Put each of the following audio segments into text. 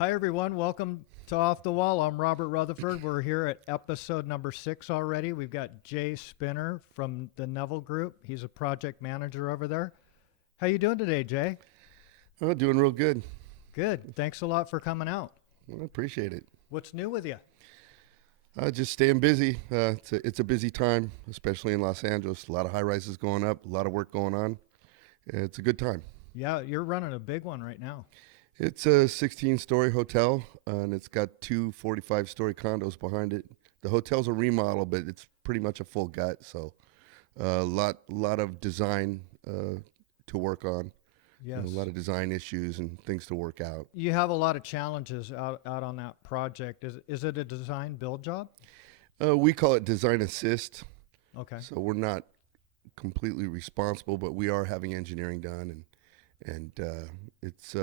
Hi, everyone. Welcome to Off the Wall. I'm Robert Rutherford. We're here at episode number 6 already. We've got Jay Spinner from the Nevell Group. He's a project manager over there. How you doing today, Jay? Oh, doing real good. Good. Thanks a lot for coming out. Well, I appreciate it. What's new with you? Just staying busy. It's a busy time, especially in Los Angeles. A lot of high rises going up, a lot of work going on. It's a good time. Yeah, you're running a big one right now. It's a 16-story hotel, and it's got two 45-story condos behind it. The hotel's a remodel, but it's pretty much a full gut. So a lot of design to work on. Yes. A lot of design issues and things to work out. You have a lot of challenges out on that project. Is it a design build job? We call it design assist. Okay. So we're not completely responsible, but we are having engineering done, and it's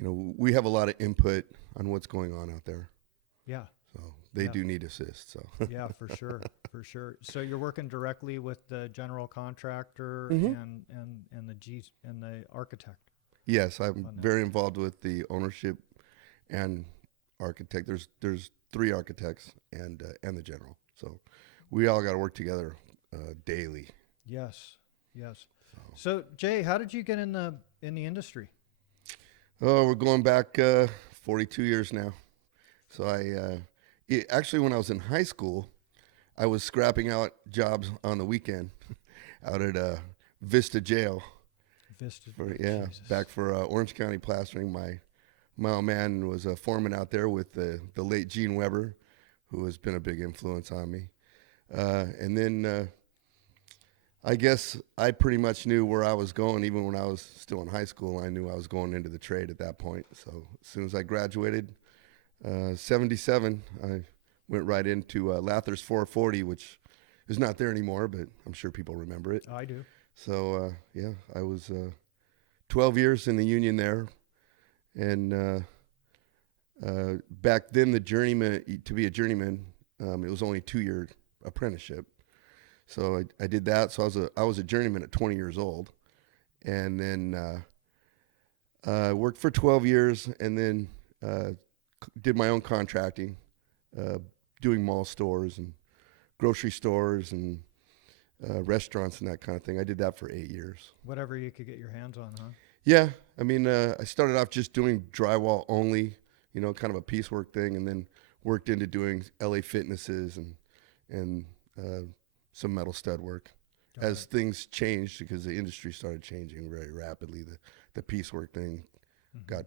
we have a lot of input on what's going on out there. Yeah. So they Yeah. do need assist. So Yeah, for sure, for sure. So you're working directly with the general contractor Mhm. and the architect. yes, I'm on that. very involved with the ownership and architect. There's three architects and the general. So we all got to work together daily. Yes, yes. So So Jay, how did you get in the industry? oh, we're going back 42 years now. So actually, when I was in high school, I was scrapping out jobs on the weekend out at Vista Jail. Vista. Jesus. Back for Orange County plastering. My old man was a foreman out there with the late Gene Weber, who has been a big influence on me. And then I guess I pretty much knew where I was going, even when I was still in high school. I knew I was going into the trade at that point. So as soon as I graduated, 77, I went right into Lather's 440, which is not there anymore, but I'm sure people remember it. I do. So I was 12 years in the union there, and back then to be a journeyman, it was only a 2-year apprenticeship. So I did that. So I was a journeyman at 20 years old, and then I worked for 12 years, and then did my own contracting, doing mall stores and grocery stores and restaurants and that kind of thing. I did that for 8 years. Whatever you could get your hands on, huh? Yeah, I mean, I started off just doing drywall only, kind of a piecework thing, and then worked into doing LA Fitnesses and some metal stud work. Got As it. things changed, because the industry started changing very rapidly, the piecework thing Mhm. got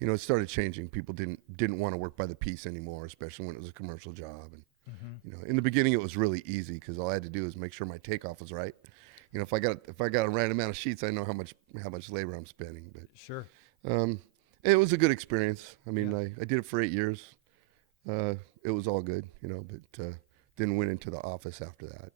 it started changing. People didn't want to work by the piece anymore, especially when it was a commercial job. And Mhm. in the beginning, it was really easy because all I had to do was make sure my takeoff was right. If I got a right amount of sheets, I know how much labor I'm spending. But Sure. it was a good experience. I mean, Yeah. I did it for 8 years. It was all good, but then went into the office after that.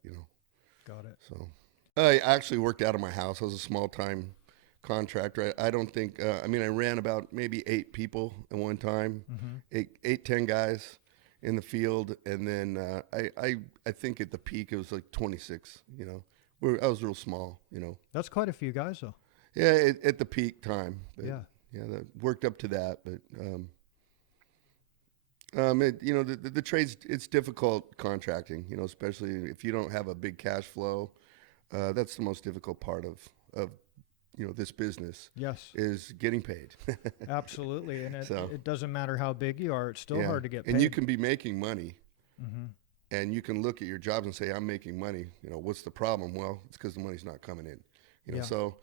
Got it. So I actually worked out of my house. I was a small time contractor. I don't think. I mean, I ran about maybe 8 people at one time, Mm-hmm. 10 guys in the field, and then I think at the peak it was like 26. I was real small. That's quite a few guys, though. Yeah, at the peak time. But, Yeah. yeah, that worked up to that, but the trades, it's difficult contracting. Especially if you don't have a big cash flow. That's the most difficult part of this business Yes. is getting paid. Absolutely. And So it doesn't matter how big you are; it's still yeah, hard to get paid. and you can be making money, Mm-hmm. and you can look at your jobs and say, "I'm making money." What's the problem? Well, it's because the money's not coming in. Yeah. So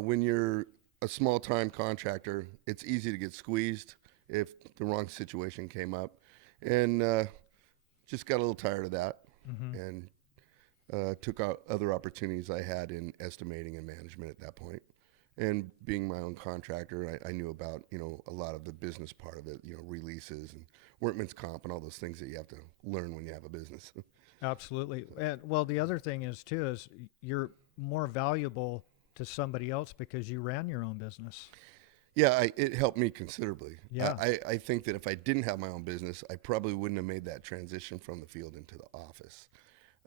when you're a small time contractor, it's easy to get squeezed if the wrong situation came up, and just got a little tired of that, Mm-hmm. and took out other opportunities I had in estimating and management at that point. And being my own contractor, I knew about a lot of the business part of it, releases and workman's comp and all those things that you have to learn when you have a business. Absolutely. And well, the other thing is too is you're more valuable to somebody else because you ran your own business. Yeah, it helped me considerably. Yeah. I think that if I didn't have my own business, I probably wouldn't have made that transition from the field into the office.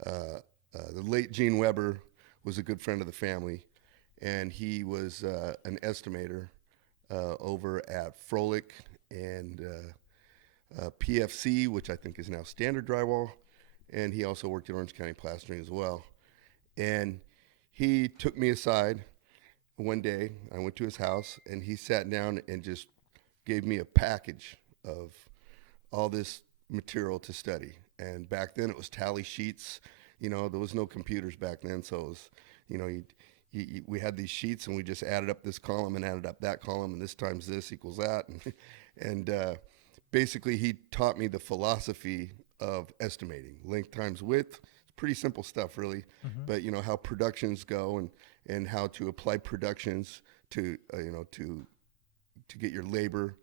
The late Gene Weber was a good friend of the family, and he was an estimator over at Frolic and PFC, which I think is now Standard Drywall. And he also worked at Orange County Plastering as well. And he took me aside one day. I went to his house, and he sat down and just gave me a package of all this material to study. And back then it was tally sheets. There was no computers back then, so it was, we had these sheets, and we just added up this column and added up that column, and this times this equals that. And basically he taught me the philosophy of estimating, length times width. It's pretty simple stuff, really. But how productions go, and how to apply productions to to get your labor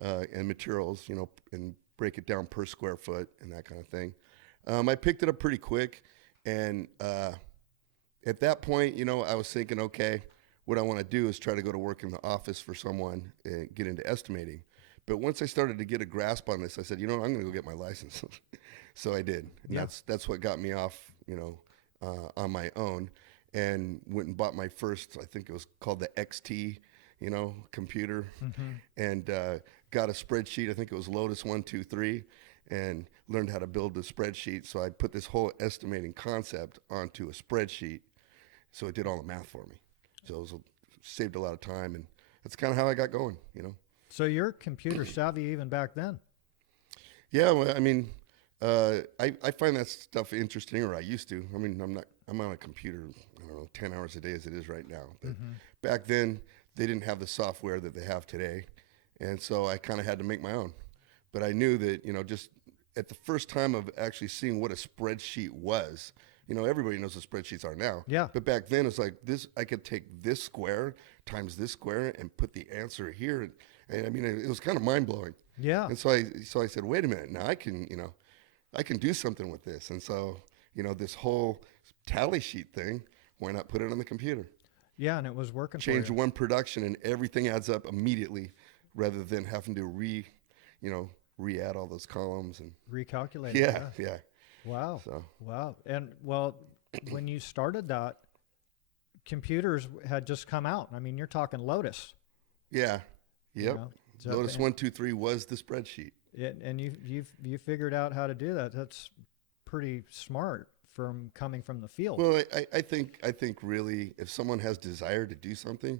and materials, and break it down per square foot and that kind of thing. I picked it up pretty quick, and at that point, I was thinking, okay, what I want to do is try to go to work in the office for someone and get into estimating. But once I started to get a grasp on this, I said, I'm going to go get my license. So I did. And that's what got me off, on my own, and went and bought my first, I think it was called the XT, computer, and got a spreadsheet. I think it was Lotus 123, and learned how to build the spreadsheet. So I put this whole estimating concept onto a spreadsheet. So it did all the math for me. So it saved a lot of time, and that's kind of how I got going, So you're computer savvy even back then? Yeah, well, I mean, I find that stuff interesting, or I used to. I mean, I'm on a computer, I don't know, 10 hours a day as it is right now. But back then, they didn't have the software that they have today. And so I kind of had to make my own. But I knew that, just at the first time of actually seeing what a spreadsheet was, everybody knows what spreadsheets are now. Yeah. But back then, it's like this, I could take this square times this square and put the answer here. And I mean, it was kind of mind blowing. Yeah. And so I said, wait a minute, now I can do something with this. And so, this whole tally sheet thing, why not put it on the computer? Yeah, and it was working Change for you. one production and everything adds up immediately, rather than having to re-add all those columns and Recalculate. yeah. Wow. So Wow. And when you started that, computers had just come out. I mean, you're talking Lotus. yeah, yep. So- Lotus 123 was the spreadsheet. And you figured out how to do that. That's pretty smart coming from the field. Well, I think really, if someone has desire to do something,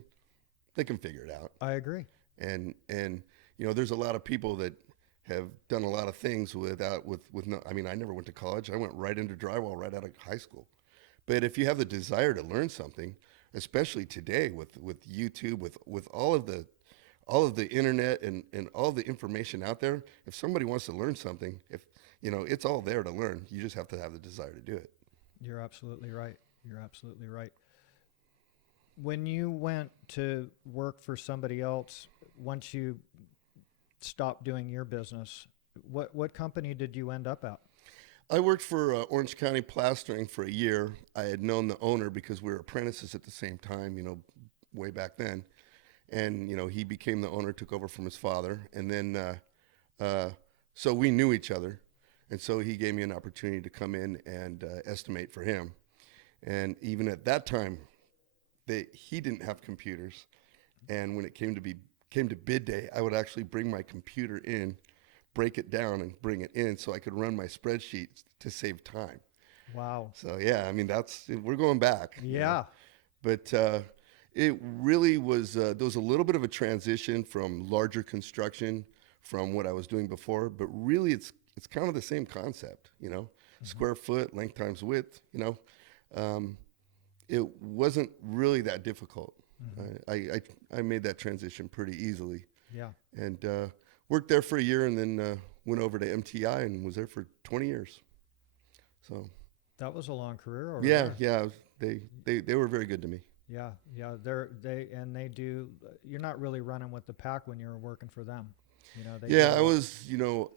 they can figure it out. I agree. And there's a lot of people that have done a lot of things with no. I mean, I never went to college. I went right into drywall right out of high school. But if you have the desire to learn something, especially today with YouTube, with all of the internet and all the information out there, if somebody wants to learn something, it's all there to learn. You just have to have the desire to do it. You're absolutely right. You're absolutely right. When you went to work for somebody else, once you stopped doing your business, what company did you end up at? I worked for Orange County Plastering for a year. I had known the owner because we were apprentices at the same time, way back then. And, he became the owner, took over from his father. And then, so we knew each other. And so he gave me an opportunity to come in and estimate for him. And even at that time, he didn't have computers. And when it came to bid day, I would actually bring my computer in, break it down, and bring it in so I could run my spreadsheets to save time. Wow. So, yeah, I mean, we're going back. Yeah. But it really was, there was a little bit of a transition from larger construction from what I was doing before, but really it's kind of the same concept, square foot, length times width, it wasn't really that difficult. I made that transition pretty easily. Yeah. And worked there for a year, and then went over to MTI and was there for 20 years. So That was a long career. yeah, they were very good to me. Yeah. They do. You're not really running with the pack when you're working for them. I was,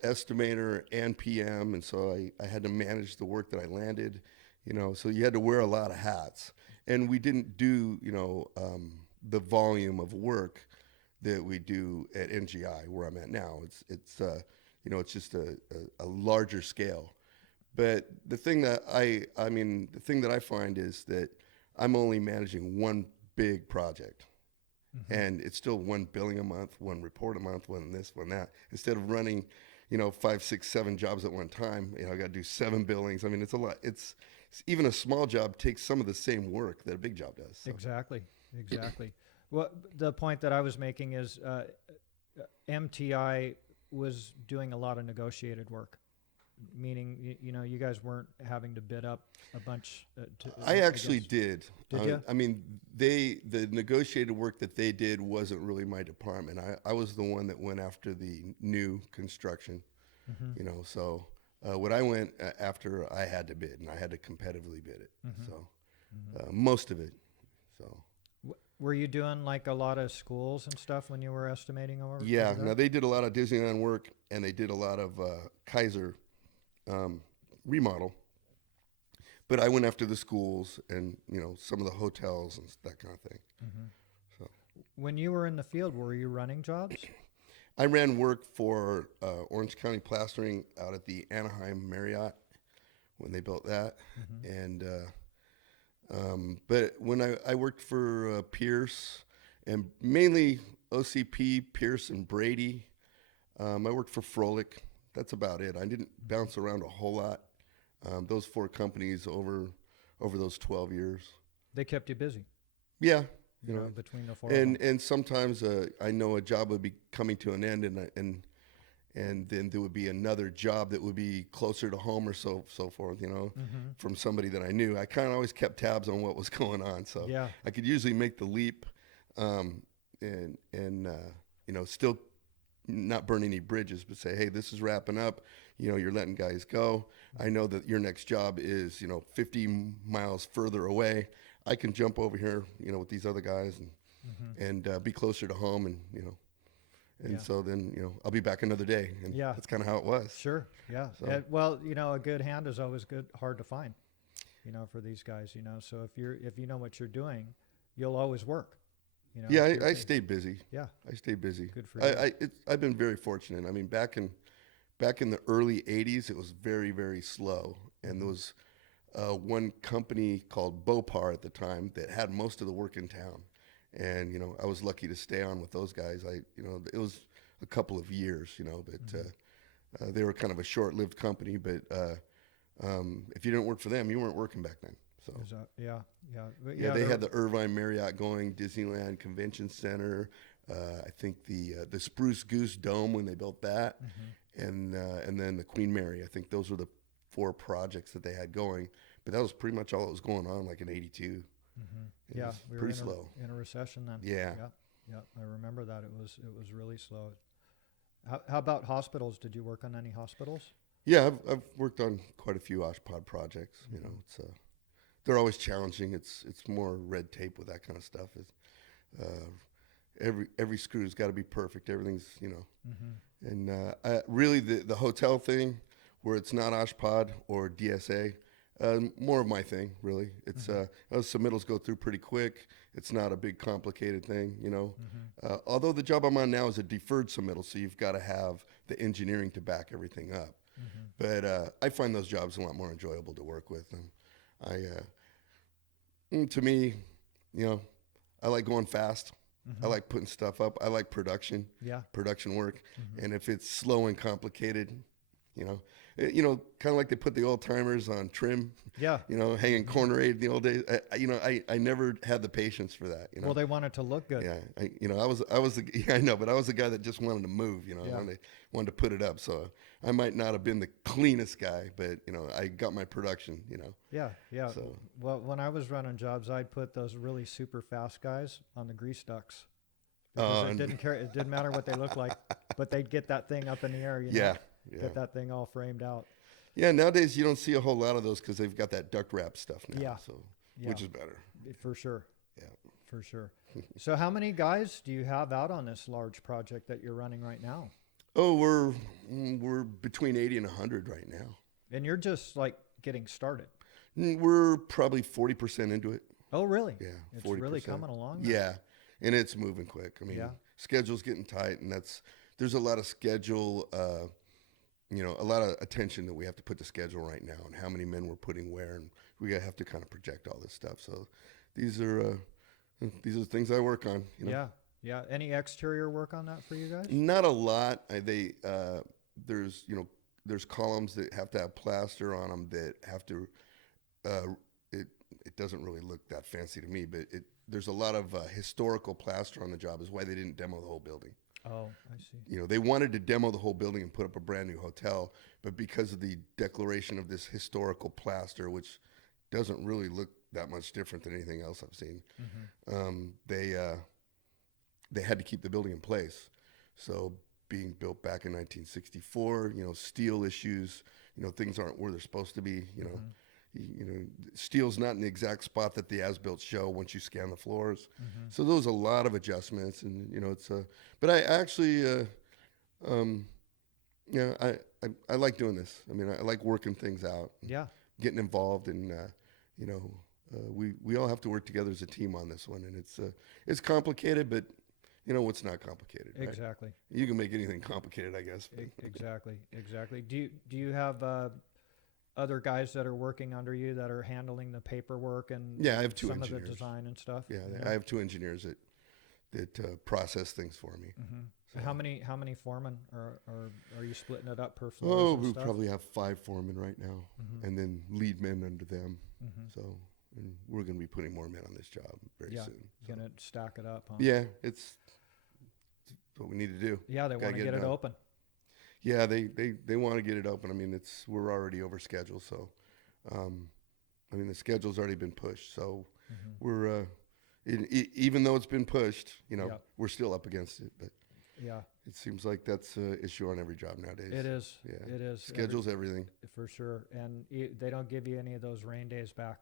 estimator and PM, and so I had to manage the work that I landed, so you had to wear a lot of hats. And we didn't do, the volume of work that we do at NGI, where I'm at now. It's just a larger scale. But the thing that I find is that I'm only managing one big project. and it's still one billing a month, one report a month, one this, one that. Instead of running, 5, 6, 7 jobs at one time, I got to do 7 billings. I mean, it's a lot. It's even a small job takes some of the same work that a big job does. So. Exactly. Well, the point that I was making is MTI was doing a lot of negotiated work, meaning you guys weren't having to bid up a bunch. I actually did. Did you? I mean, the negotiated work that they did wasn't really my department. I was the one that went after the new construction. So when I went after, I had to bid, and I had to competitively bid it. So most of it. So. Were you doing like a lot of schools and stuff when you were estimating over? Yeah. Now they did a lot of Disneyland work, and they did a lot of Kaiser remodel. But I went after the schools and some of the hotels and that kind of thing. So when you were in the field, were you running jobs? I ran work for Orange County Plastering out at the Anaheim Marriott when they built that, and but when I worked for Pierce and mainly OCP, Pierce and Brady, I worked for Frolic. That's about it. I didn't bounce around a whole lot. Those 4 companies over those 12 years. They kept you busy. Yeah. Between the 4 of them. And sometimes I know a job would be coming to an end, and then there would be another job that would be closer to home or so forth, from somebody that I knew. I kind of always kept tabs on what was going on, so I could usually make the leap, and still not burn any bridges, but say, hey, this is wrapping up. You're letting guys go. I know that your next job is 50 miles further away. I can jump over here, with these other guys and be closer to home, and so then I'll be back another day, and that's kind of how it was. Sure, yeah. So. Well, a good hand is always hard to find, for these guys. So if you know what you're doing, you'll always work. I stayed busy. Yeah, I stayed busy. Good for you. I've been very fortunate. I mean, back in the early '80s, it was very, very slow, and there was one company called Bopar at the time that had most of the work in town. And, I was lucky to stay on with those guys. It was a couple of years, but they were kind of a short-lived company. But if you didn't work for them, you weren't working back then. So they had the Irvine Marriott going, Disneyland Convention Center. I think the Spruce Goose Dome when they built that, and then the Queen Mary. I think those were the 4 projects that they had going. But that was pretty much all that was going on, like in '82. We were pretty slow. In a recession then. Yeah. I remember that. It was really slow. How about hospitals? Did you work on any hospitals? Yeah, I've worked on quite a few OSHPOD projects. It's they're always challenging. It's more red tape with that kind of stuff. Every screw's got to be perfect. Everything's and really the hotel thing where it's not OSHPOD or DSA. More of my thing, really. It's those submittals go through pretty quick. It's not a big complicated thing, although the job I'm on now is a deferred submittal, so you've got to have the engineering to back everything up. But I find those jobs a lot more enjoyable to work with. And to me, I like going fast. I like putting stuff up. I like production work. And if it's slow and complicated, kind of like they put the old timers on trim, hanging corner aid in the old days. I never had the patience for that. Well, they want it to look good. Yeah, I was I know, but I was the guy that just wanted to move. Wanted to put it up. So I might not have been the cleanest guy, but I got my production. Yeah. So. Well, when I was running jobs, I'd put those really super fast guys on the grease ducts. Because it didn't care. It didn't matter what they looked like, but they'd get that thing up in the air. Get that thing all framed out. Yeah, nowadays you don't see a whole lot of those because they've got that duct wrap stuff now. Which is better. For sure. Yeah. For sure. So how many guys do you have out on this large project that you're running right now? Oh, we're between 80 and 100 right now. And you're just like getting started. We're probably 40% into it. Oh, really? Yeah, it's 40%. Really coming along now. Yeah, and it's moving quick. I mean, schedule's getting tight, and there's a lot of schedule, a lot of attention that we have to put to schedule right now, and how many men we're putting where, and we have to kind of project all this stuff. So these are these are the things I work on. Yeah. Yeah. Any exterior work on that for you guys? Not a lot. There's there's columns that have to have plaster on them that have to. It doesn't really look that fancy to me, but there's a lot of historical plaster on the job. Is why they didn't demo the whole building. Oh, I see. They wanted to demo the whole building and put up a brand new hotel, but because of the declaration of this historical plaster, which doesn't really look that much different than anything else I've seen, they had to keep the building in place. So being built back in 1964, steel issues, things aren't where they're supposed to be. Steel's not in the exact spot that the as-built show once you scan the floors. So those a lot of adjustments, and it's but I actually I like doing this. I mean, I like working things out. Yeah. Getting involved, and we all have to work together as a team on this one, and it's complicated, but what's not complicated, right? Exactly. You can make anything complicated, I guess. Exactly. Do you have other guys that are working under you that are handling the paperwork and Yeah, I have two some engineers. of the design and stuff? Yeah, I have two engineers that process things for me. So how many foremen are you splitting it up per floor? Oh, we probably have 5 foremen right now, and then lead men under them. So, and we're going to be putting more men on this job very soon. So. Gonna stack it up, huh? Yeah, it's what we need to do. Yeah, they want to get it open. Yeah, they want to get it open. I mean, we're already over schedule, so the schedule's already been pushed. So we're even though it's been pushed, we're still up against it. But yeah, it seems like that's an issue on every job nowadays. it is. Yeah, It is. schedule's everything For sure, and they don't give you any of those rain days back.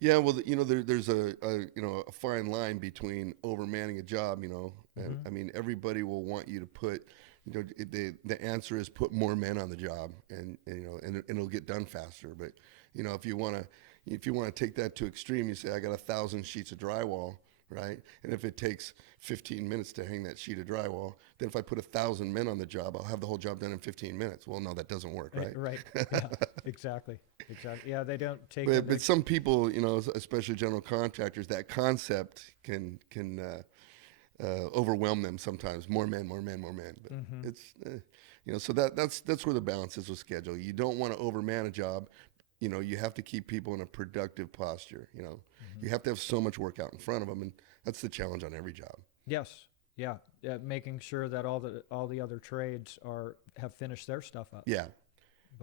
Yeah, well, there's a fine line between overmanning a job. I mean, everybody will want you to put. The answer is put more men on the job, and it'll get done faster. But if you want to take that to extreme, you say I got 1,000 sheets of drywall, right? And if it takes 15 minutes to hang that sheet of drywall, then if I put 1,000 men on the job, I'll have the whole job done in 15 minutes. Well, no, that doesn't work, right? Right. Yeah, exactly. Yeah, they don't take. But some people, especially general contractors, that concept can overwhelm them sometimes. More men. But it's so that's where the balance is with schedule. You don't want to overman a job. You have to keep people in a productive posture. You have to have so much work out in front of them, and that's the challenge on every job. Yes. Yeah. Making sure that all the other trades have finished their stuff up. Yeah.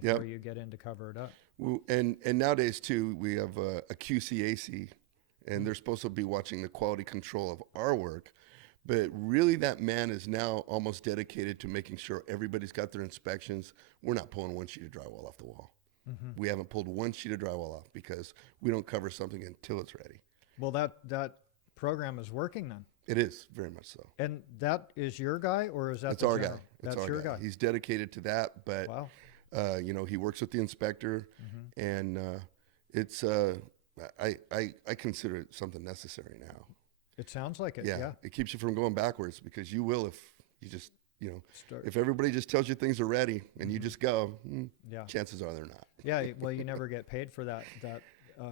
Before you get in to cover it up. And nowadays too, we have a QCAC, and they're supposed to be watching the quality control of our work. But really, that man is now almost dedicated to making sure everybody's got their inspections. We're not pulling one sheet of drywall off the wall. We haven't pulled one sheet of drywall off because we don't cover something until it's ready. Well, that program is working then. It is, very much so. And that is your guy, or is that That's the our general? guy. That's our your guy. He's dedicated to that, but Wow. he works with the inspector, and it's I consider it something necessary now. It sounds like it. Yeah. It keeps you from going backwards, because you will if you just Start. if everybody just tells you things are ready and you just go, Yeah. chances are they're not. Yeah. Well, you never get paid for that.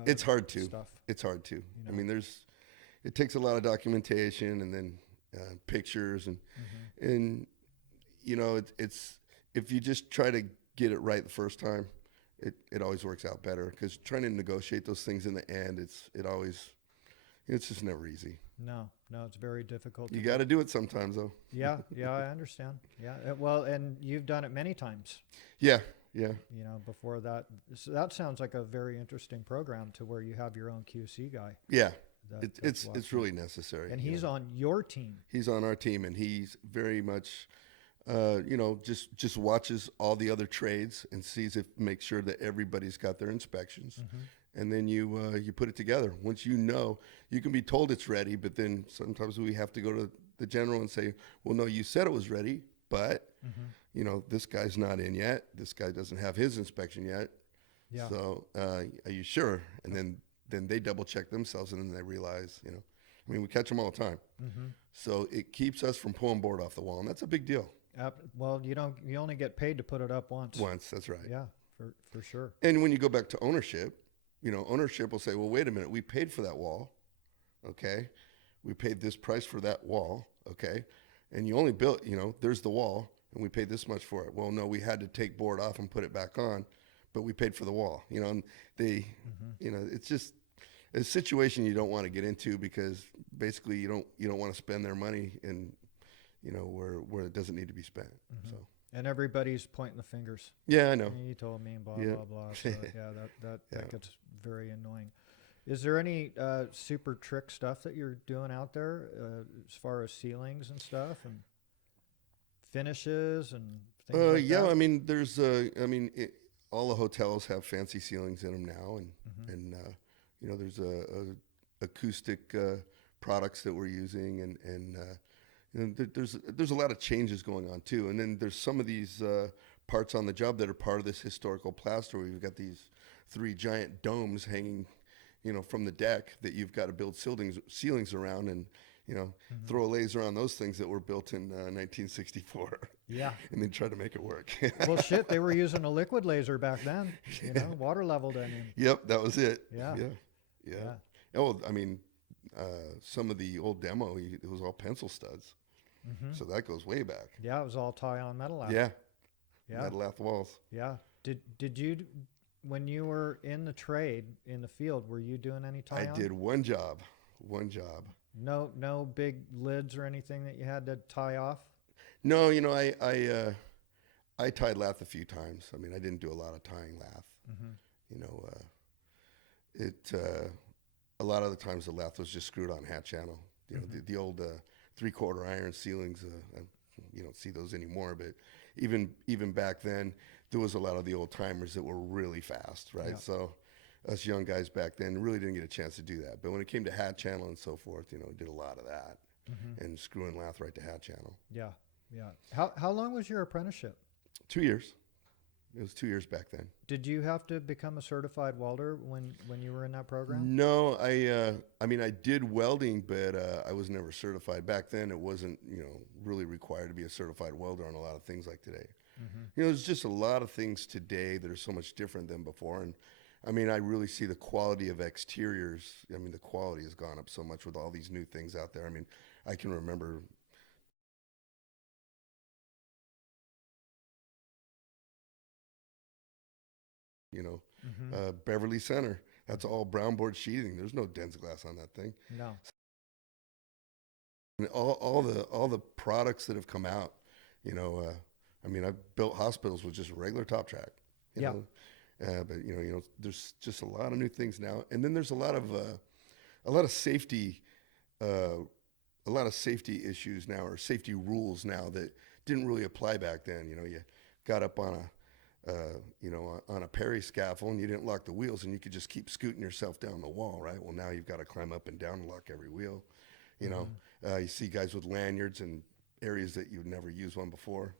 It's hard to. Stuff. It's hard to. I mean, it takes a lot of documentation, and then pictures, and it's if you just try to get it right the first time, it always works out better, because trying to negotiate those things in the end, it's just never easy. No, it's very difficult. You got to do it sometimes, though. Yeah, I understand. Yeah, well, and you've done it many times. Yeah. Before that, so that sounds like a very interesting program, to where you have your own QC guy. Yeah, that's it's really necessary. And he's on your team. He's on our team, and he's very much, just watches all the other trades and makes sure that everybody's got their inspections. And then you put it together. Once you can be told it's ready, but then sometimes we have to go to the general and say, well, no, you said it was ready, but this guy's not in yet. This guy doesn't have his inspection yet. Yeah. So are you sure? And then they double check themselves, and then they realize, we catch them all the time. So it keeps us from pulling board off the wall, and that's a big deal. Well, you only get paid to put it up once. That's right. Yeah, for sure. And when you go back to ownership, ownership will say, well, wait a minute, we paid for that wall. Okay. we paid this price for that wall, okay? And you only built, there's the wall, and we paid this much for it. Well, no, we had to take board off and put it back on, but we paid for the wall, and they, it's just a situation you don't want to get into, because basically you don't want to spend their money in, where it doesn't need to be spent. So. And everybody's pointing the fingers. Yeah, I know. You told me, blah, Yeah. blah, blah. So, that Yeah. gets very annoying. Is there any super trick stuff that you're doing out there as far as ceilings and stuff and finishes and things like Yeah, that? I mean, there's, all the hotels have fancy ceilings in them now, and there's a acoustic products that we're using, and there's a lot of changes going on too. And then there's some of these parts on the job that are part of this historical plaster, where you've got these 3 giant domes hanging, from the deck, that you've got to build ceilings around, and throw a laser on those things that were built in 1964. Yeah. And then try to make it work. Well, shit, they were using a liquid laser back then, water leveled, I mean. Yep, that was it. Yeah. Yeah. Oh, I mean, some of the old demo, it was all pencil studs. So that goes way back. Yeah, it was all tie-on metal lath. Yeah. Yeah. Metal lath walls. Yeah. Did you, when you were in the trade, in the field, were you doing any tie-on? I did one job. No big lids or anything that you had to tie off? No, I tied lath a few times. I mean, I didn't do a lot of tying lath. A lot of the times the lath was just screwed on hat channel. The old 3/4 iron ceilings. You don't see those anymore, but even back then, there was a lot of the old timers that were really fast, right? Yeah. So us young guys back then really didn't get a chance to do that. But when it came to hat channel and so forth, did a lot of that, and screwing lath right to hat channel. Yeah. How long was your apprenticeship? 2 years. It was 2 years back then. Did you have to become a certified welder when you were in that program? No, I mean, I did welding, but I was never certified. Back then, it wasn't, really required to be a certified welder on a lot of things like today. There's just a lot of things today that are so much different than before. And I mean, I really see the quality of exteriors. I mean, the quality has gone up so much with all these new things out there. I mean, I can remember Beverly Center. That's all brown board sheathing. There's no dense glass on that thing. No. And all the products that have come out, I mean, I've built hospitals with just regular top track. You know? But there's just a lot of new things now, and then there's a lot of safety issues now, or safety rules now, that didn't really apply back then. You got up on a Perry scaffold and you didn't lock the wheels, and you could just keep scooting yourself down the wall, right? Well, now you've got to climb up and down and lock every wheel. You see guys with lanyards in areas that you'd never used one before.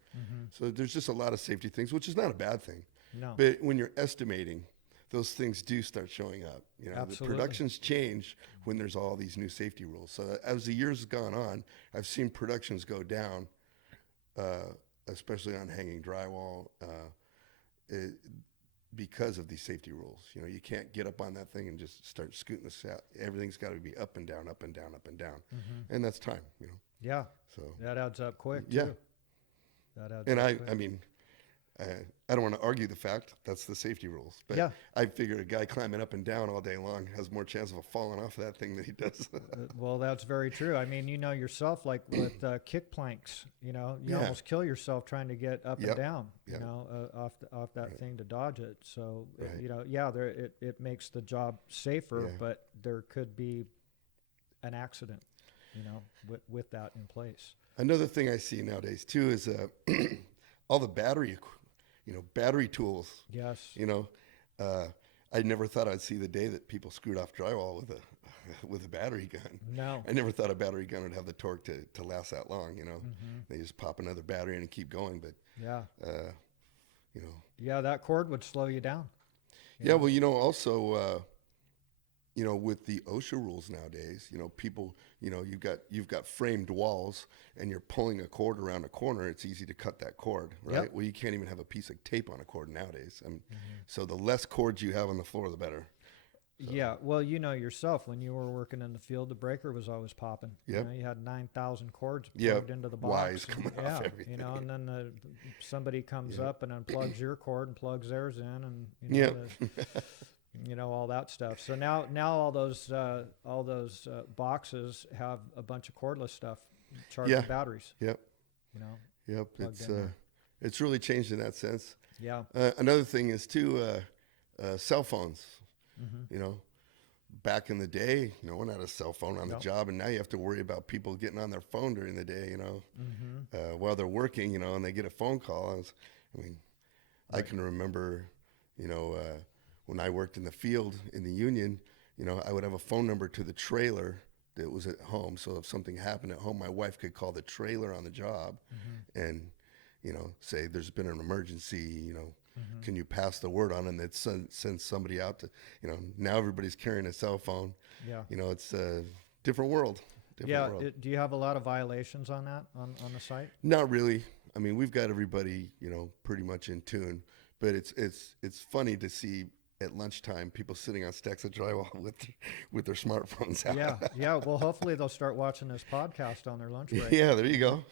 So there's just a lot of safety things, which is not a bad thing. No. But when you're estimating, those things do start showing up. The Absolutely. productions change when there's all these new safety rules. So as the years have gone on, I've seen productions go down, especially on hanging drywall, because of these safety rules. You can't get up on that thing and just start scooting this out. Everything's got to be up and down, up and down, up and down. And that's time, Yeah. So That adds up quick, yeah. too. That adds And up I quick. mean, I don't want to argue the fact that's the safety rules, but Yeah. I figure a guy climbing up and down all day long has more chance of falling off of that thing than he does. Well, that's very true. I mean, yourself, like with kick planks, you Yeah. almost kill yourself trying to get up Yep. and down, Yep. off that Right. thing to dodge it. So, Right. it makes the job safer, Yeah. but there could be an accident, with that in place. Another thing I see nowadays too is all the battery tools. Yes. I never thought I'd see the day that people screwed off drywall with a battery gun. No. I never thought a battery gun would have the torque to last that long. They just pop another battery in and keep going. But Yeah. you know, Yeah, that cord would slow you down. yeah. Well, also, with the OSHA rules nowadays, people, you've got framed walls and you're pulling a cord around a corner. It's easy to cut that cord, right? Yep. Well, you can't even have a piece of tape on a cord nowadays. So the less cords you have on the floor, the better. Yeah, well, you know yourself, when you were working in the field, the breaker was always popping. Yep. You had 9,000 cords Yep. plugged into the box. Wires and- coming off everything. You know, and then somebody comes Yep. up and unplugs your cord and plugs theirs in, and you know, Yep. you know, all that stuff. So now all those boxes have a bunch of cordless stuff, charging Yeah. batteries. Yep. You know. Yep. Plugged in there. It's really changed in that sense. Yeah. Another thing is too, cell phones. Mm-hmm. You know, back in the day, no one had a cell phone on the No. job, and now you have to worry about people getting on their phone during the day. You know, Mm-hmm. while they're working. You know, and they get a phone call. I Right. can remember. You know, when I worked in the field in the union. You know, I would have a phone number to the trailer that was at home. So if something happened at home, my wife could call the trailer on the job, Mm-hmm. and you know, say there's been an emergency. You know. Mm-hmm. Can you pass the word on? And they'd send somebody out to, you know, now everybody's carrying a cell phone. Yeah. You know, it's a different world. Yeah. World. Do you have a lot of violations on that on the site? Not really. I mean, we've got everybody, you know, pretty much in tune. But it's funny to see at lunchtime people sitting on stacks of drywall with their smartphones out. Yeah. Yeah. Well, hopefully they'll start watching this podcast on their lunch break. Yeah, there you go.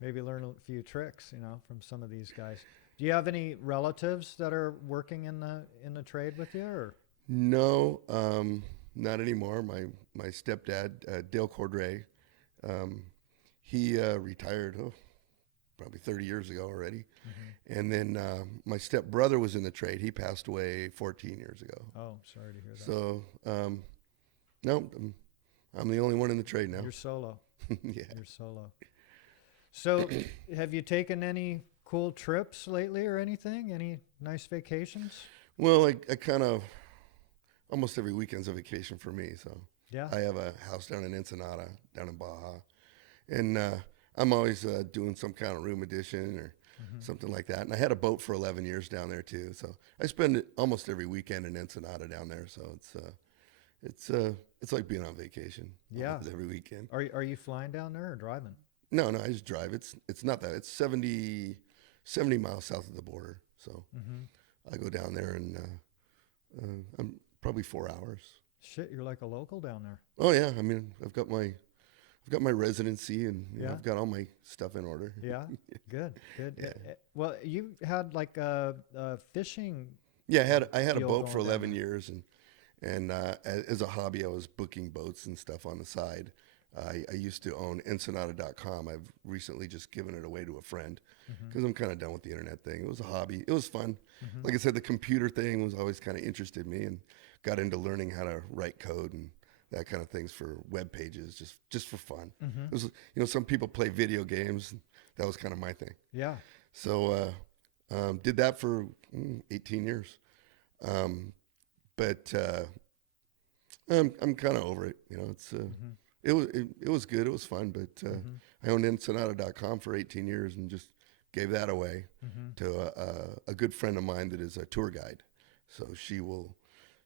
Maybe learn a few tricks, you know, from some of these guys. Do you have any relatives that are working in the trade with you, or? No, not anymore. My stepdad, Dale Cordray, he retired probably 30 years ago already. Mm-hmm. And then my stepbrother was in the trade. He passed away 14 years ago. Oh, sorry to hear that. So, no, I'm the only one in the trade now. You're solo. Yeah. You're solo. So, have you taken any cool trips lately or anything? Any nice vacations? Well, I kind of, almost every weekend's a vacation for me. So Yeah. I have a house down in Ensenada, down in Baja. And I'm always doing some kind of room addition or something like that. And I had a boat for 11 years down there too. So I spend almost every weekend in Ensenada down there. So it's like being on vacation. Yeah. almost every weekend. Are you flying down there or driving? No, I just drive. It's not that. It's 70 miles south of the border. So Mm-hmm. I go down there and I'm probably 4 hours. Shit, you're like a local down there. Oh yeah. I mean, I've got my residency and you know, Yeah. I've got all my stuff in order. Yeah. Good. Yeah. Well, you had like a fishing. Yeah, I had a Deal boat for going down 11 years, and as a hobby, I was booking boats and stuff on the side. I used to own Ensenada.com. I've recently just given it away to a friend because I'm kind of done with the internet thing. It was a hobby. It was fun. Like I said, the computer thing was always kind of interested me, and got into learning how to write code and that kind of things for web pages, just for fun. It was, you know, some people play video games. And that was kind of my thing. Yeah. So did that for 18 years. But I'm kind of over it. You know, it was good. It was fun. But I owned Ensenada.com for 18 years and just gave that away to a good friend of mine that is a tour guide. So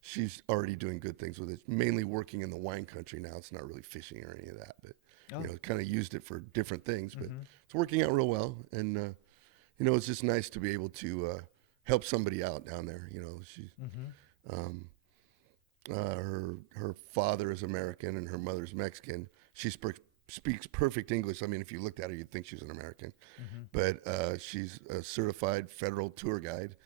she's already doing good things with it. Mainly working in the wine country now. It's not really fishing or any of that, but you know, kind of used it for different things. But it's working out real well. And you know, it's just nice to be able to help somebody out down there. You know, she's her father is American and her mother's Mexican. She speaks perfect English. I mean, if you looked at her, you'd think she was an American. But she's a certified federal tour guide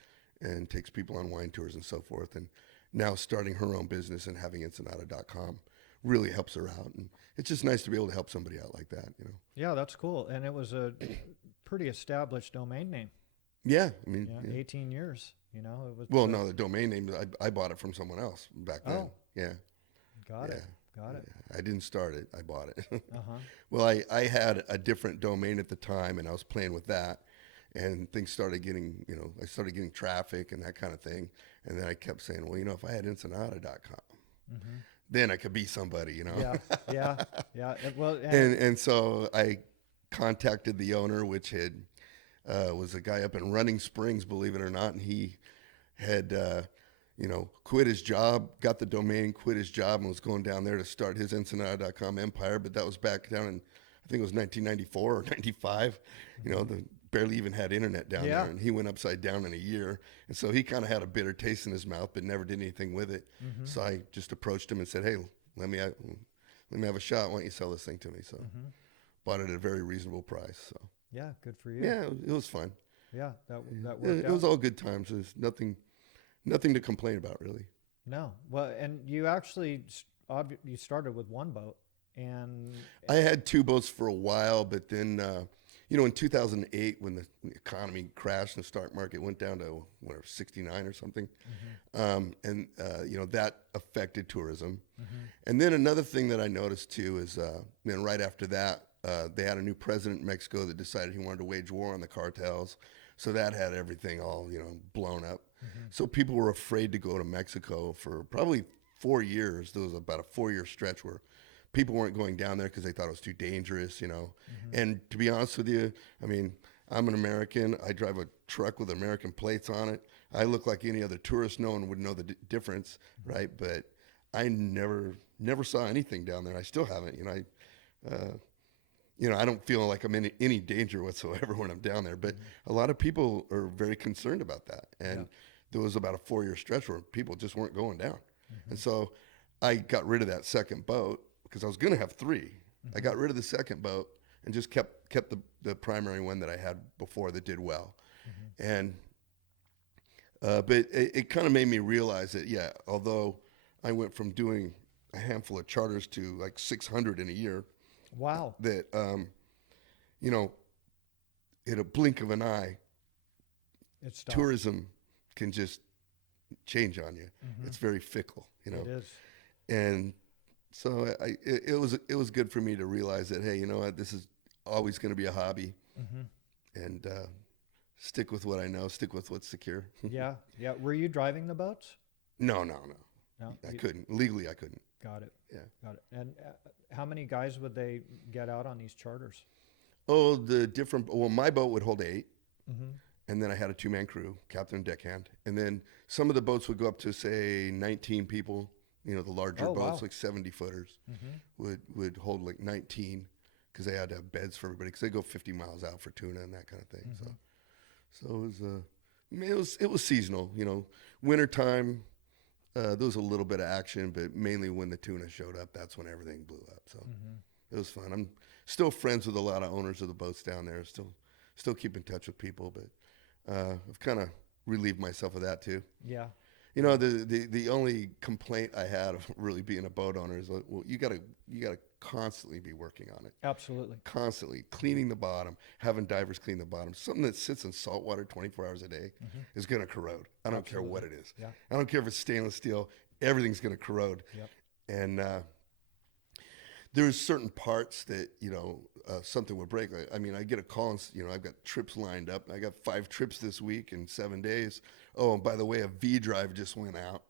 and takes people on wine tours and so forth. And now starting her own business and having Ensenada.com really helps her out. And it's just nice to be able to help somebody out like that, you know. Yeah, that's cool. And it was a pretty established domain name. Yeah, I mean, Yeah, yeah. 18 years. You know, it was. Well, no, the domain name, I bought it from someone else back then. Oh. Yeah. Got it. Got it. Yeah. I didn't start it. I bought it. Uh-huh. Well, I had a different domain at the time, and I was playing with that. And things started getting, you know, I started getting traffic and that kind of thing. And then I kept saying, well, you know, if I had Ensenada.com, then I could be somebody, you know. Yeah. Well, And so I contacted the owner, which was a guy up in Running Springs, believe it or not. And he had, you know, quit his job, got the domain, quit his job, and was going down there to start his Ensenada.com empire. But that was back down in, I think it was 1994 or 95. You know, barely even had internet down Yeah. there, and he went upside down in a year. And so he kind of had a bitter taste in his mouth, but never did anything with it. Mm-hmm. So I just approached him and said, "Hey, let me have a shot. Why don't you sell this thing to me?" So Mm-hmm. bought it at a very reasonable price. So Yeah, good for you. yeah, it was fun. Yeah, that It, worked it was out. all good times. There's nothing to complain about, really. No, well, and you actually you started with one boat, and I had two boats for a while, but then, in 2008, when the economy crashed and the stock market went down to whatever 69 or something, that affected tourism. mm-hmm. And then another thing that I noticed too is, then right after that, they had a new president in Mexico that decided he wanted to wage war on the cartels. So that had everything all, blown up. Mm-hmm. So people were afraid to go to Mexico for probably 4 years. There was about a 4-year stretch where people weren't going down there because they thought it was too dangerous, Mm-hmm. And to be honest with you, I mean, I'm an American. I drive a truck with American plates on it. I look like any other tourist. No one would know the difference, right? But I never saw anything down there. I still haven't. I don't feel like I'm in any danger whatsoever when I'm down there. But a lot of people are very concerned about that. And there was about a 4-year stretch where people just weren't going down. Mm-hmm. And so I got rid of that second boat because I was going to have 3. Mm-hmm. I got rid of the second boat and just kept the primary one that I had before that did well. Mm-hmm. And but it kind of made me realize that, although I went from doing a handful of charters to like 600 in a year, Wow. that, in a blink of an eye, It's stopped. tourism can just change on you. Mm-hmm. It's very fickle, It is. And so it was good for me to realize that, hey, you know what, this is always going to be a hobby, Mm-hmm. and stick with what I know, stick with what's secure. Yeah, yeah. Were you driving the boats? No, No, I couldn't. Legally, I couldn't. Got it. Yeah. Got it. And how many guys would they get out on these charters? Oh, my boat would hold 8. Mm-hmm. And then I had a 2-man crew, captain and deckhand. And then some of the boats would go up to, say, 19 people. The larger Oh, boats, wow. like 70 footers, Mm-hmm. would hold like 19 because they had to have beds for everybody because they go 50 miles out for tuna and that kind of thing. Mm-hmm. So it was seasonal. Wintertime, there was a little bit of action, but mainly when the tuna showed up, that's when everything blew up. So Mm-hmm. it was fun. I'm still friends with a lot of owners of the boats down there. Still keep in touch with people, but I've kind of relieved myself of that too. Yeah. The only complaint I had of really being a boat owner is, well, you gotta constantly be working on it, Absolutely. constantly cleaning the bottom, having divers clean the bottom. Something that sits in salt water 24 hours a day is gonna corrode. I don't care what it is. Yeah. I don't care if it's stainless steel. Everything's gonna corrode. Yep. And there's certain parts that something would break. I mean, I get a call and I've got trips lined up. I got 5 trips this week in 7 days. Oh, and by the way, a V drive just went out.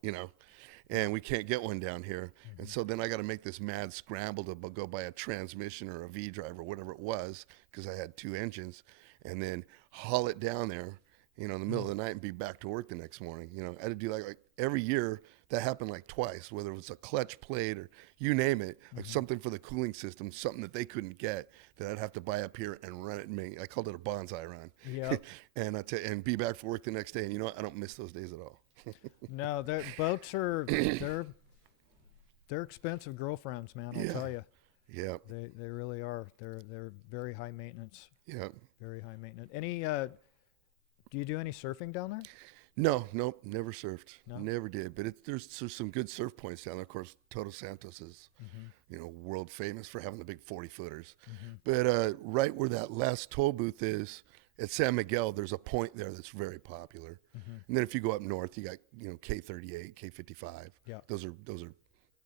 And we can't get one down here. And so then I got to make this mad scramble to go buy a transmission or a V drive or whatever it was because I had 2 engines, and then haul it down there, in the middle of the night and be back to work the next morning. I had to do like every year. That happened like twice, whether it was a clutch plate or you name it, like something for the cooling system, something that they couldn't get that I'd have to buy up here and run it. I called it a bonsai run. Yeah. and be back for work the next day. And I don't miss those days at all. No, boats are they're expensive girlfriends, man. I'll tell you. Yeah. They really are. They're very high maintenance. Yeah. Very high maintenance. Do you do any surfing down there? Nope, never surfed. No? Never did. But there's some good surf points down there. Of course, Todos Santos is, world famous for having the big 40-footers. But right where that last toll booth is at San Miguel, there's a point there that's very popular. And then if you go up north, you got K38, K55. Yeah. Those are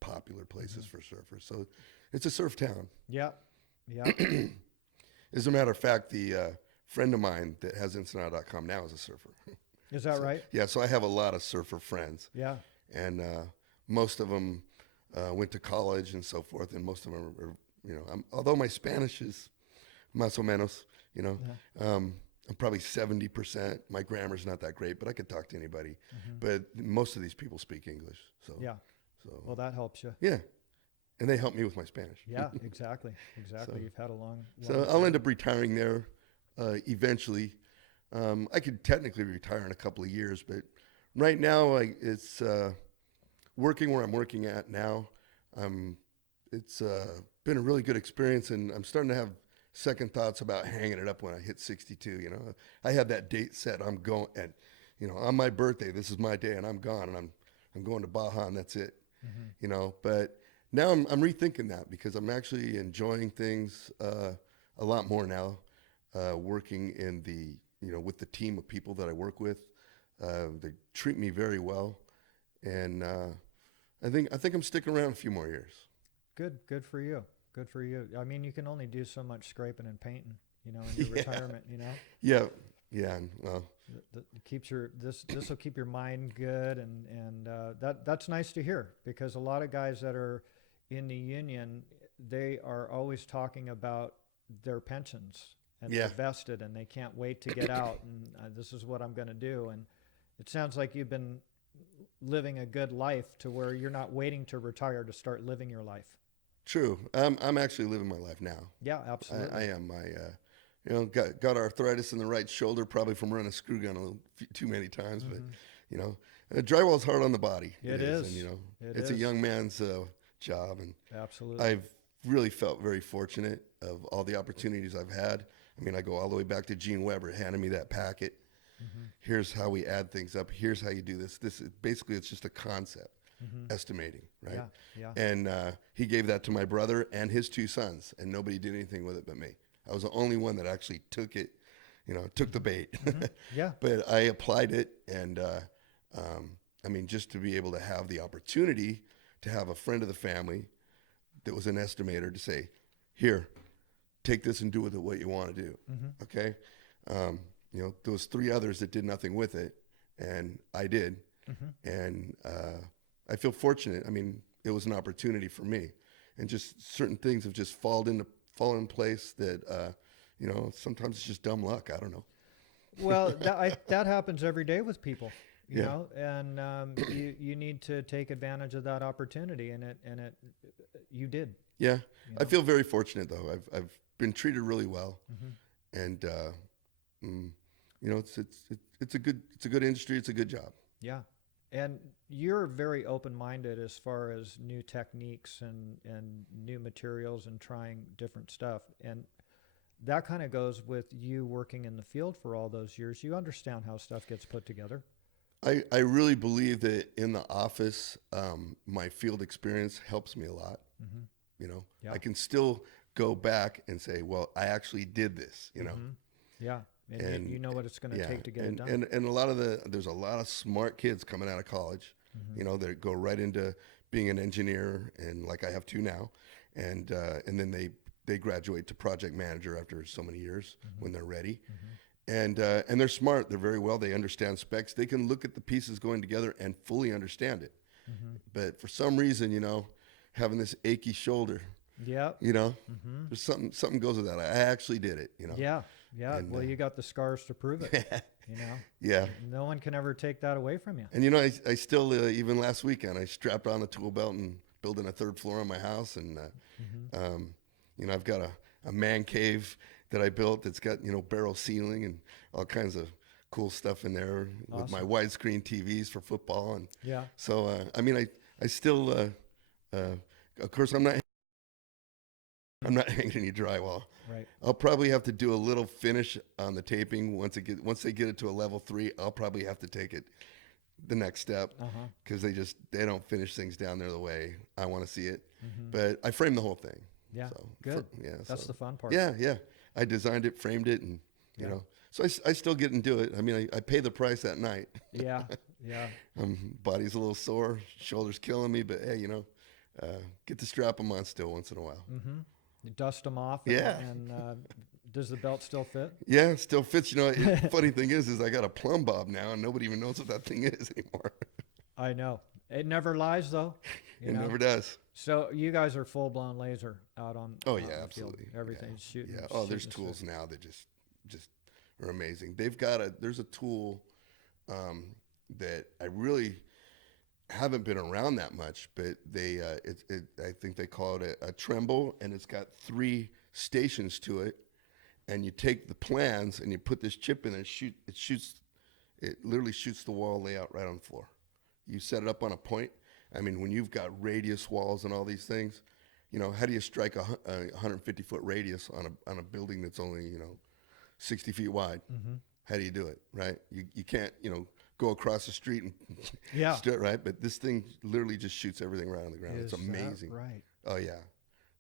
popular places for surfers. So it's a surf town. Yeah. Yeah. As a matter of fact, the friend of mine that has Ensenada.com now is a surfer. Is that right? Yeah, so I have a lot of surfer friends. Yeah. And most of them went to college and so forth, and most of them are although my Spanish is más o menos, I'm probably 70%. My grammar's not that great, but I could talk to anybody. But most of these people speak English. So Yeah. Well, that helps you. yeah, and they help me with my Spanish. Yeah, exactly. So- You've had a long So I'll end up retiring there eventually. I could technically retire in a couple of years, but right now it's working where I'm working at now. It's been a really good experience, and I'm starting to have second thoughts about hanging it up when I hit 62. You know, I had that date set. I'm going, and you know, on my birthday, this is my day, and I'm gone, and I'm going to Baja, and that's it. Mm-hmm. You know, but now I'm rethinking that because I'm actually enjoying things a lot more now, working in the with the team of people that I work with. They treat me very well, and I think I'm sticking around a few more years. Good for you. Good for you. I mean, you can only do so much scraping and painting, in your Yeah. retirement. Yeah, yeah. Well, Keeps this will keep your mind good, and that's nice to hear, because a lot of guys that are in the union, they are always talking about their pensions, and Yeah. they're vested, and they can't wait to get out, and this is what I'm going to do. And it sounds like you've been living a good life to where you're not waiting to retire to start living your life. true. I'm actually living my life now. Yeah, absolutely. I am. Got arthritis in the right shoulder, probably from running a screw gun too many times. But drywall's hard on the body. It is. And It it's a is. young man's job, and Absolutely. I've really felt very fortunate of all the opportunities I've had. I mean, I go all the way back to Gene Weber handing me that packet. Mm-hmm. Here's how we add things up. Here's how you do this. This is basically, it's just a concept, estimating, right? Yeah. And he gave that to my brother and his two sons, and nobody did anything with it but me. I was the only one that actually took it, took the bait. Yeah. But I applied it, and I mean, just to be able to have the opportunity to have a friend of the family that was an estimator to say, here, take this and do with it what you want to do. Mm-hmm. Okay. There was three others that did nothing with it, and I did. Mm-hmm. And I feel fortunate. I mean, it was an opportunity for me, and just certain things have just fallen in place that, sometimes it's just dumb luck. I don't know. Well, that happens every day with people, Yeah. and you need to take advantage of that opportunity, and you did. Yeah. You I know? feel very fortunate though. I've been treated really well, Mm-hmm. and it's a good industry. It's a good job. Yeah, and you're very open-minded as far as new techniques and new materials and trying different stuff, and that kind of goes with you working in the field for all those years. You understand how stuff gets put together. I really believe that in the office, my field experience helps me a lot. Mm-hmm. Yeah. I can still go back and say, well, I actually did this, Mm-hmm. Yeah, and And you know what it's going to yeah. take to get and, it done. and there's a lot of smart kids coming out of college, Mm-hmm. that go right into being an engineer, and like I have two now, and then they graduate to project manager after so many years when they're ready. And they're smart. They're very well. They understand specs. They can look at the pieces going together and fully understand it. Mm-hmm. But for some reason, having this achy shoulder, Yeah. Mm-hmm. there's something goes with that. I actually did it. Yeah. Yeah. And, Well, you got the scars to prove it. Yeah. No one can ever take that away from you. And I still even last weekend I strapped on the tool belt and building a third floor on my house, and I've got a man cave that I built that's got barrel ceiling and all kinds of cool stuff in there with my Awesome. widescreen TVs for football, and Yeah. so I still of course I'm not hanging any drywall. Right. I'll probably have to do a little finish on the taping once they get it to a level 3. I'll probably have to take it the next step, Uh-huh. because they don't finish things down there the way I want to see it. Mm-hmm. But I framed the whole thing. Yeah. So, Good. That's so, the fun part. yeah. I designed it, framed it, and Yeah. so I still get and do it. I mean, I pay the price at night. Yeah. Yeah. Body's a little sore, shoulders killing me, but hey, get to strap them on still once in a while. Mm-hmm. You dust them off. Yeah. And does the belt still fit? Yeah, it still fits. Funny thing is I got a plumb bob now, and nobody even knows what that thing is anymore. I know. It never lies, though. It never does. So you guys are full-blown laser out on. Oh out yeah, in the absolutely. field. Everything's shooting. Yeah. Oh, there's shooting tools straight. now that just are amazing. There's a tool that I really haven't been around that much, but I think they call it a tremble, and it's got 3 stations to it, and you take the plans and you put this chip in and it literally shoots the wall layout right on the floor. You set it up on a point. I mean, when you've got radius walls and all these things, you know, how do you strike a 150-foot radius on a building that's only, you know, 60 feet wide? Mm-hmm. How do you do it, right? You can't, you know, go across the street and Yeah. right? But this thing literally just shoots everything right on the ground. It's amazing. That right? Oh yeah,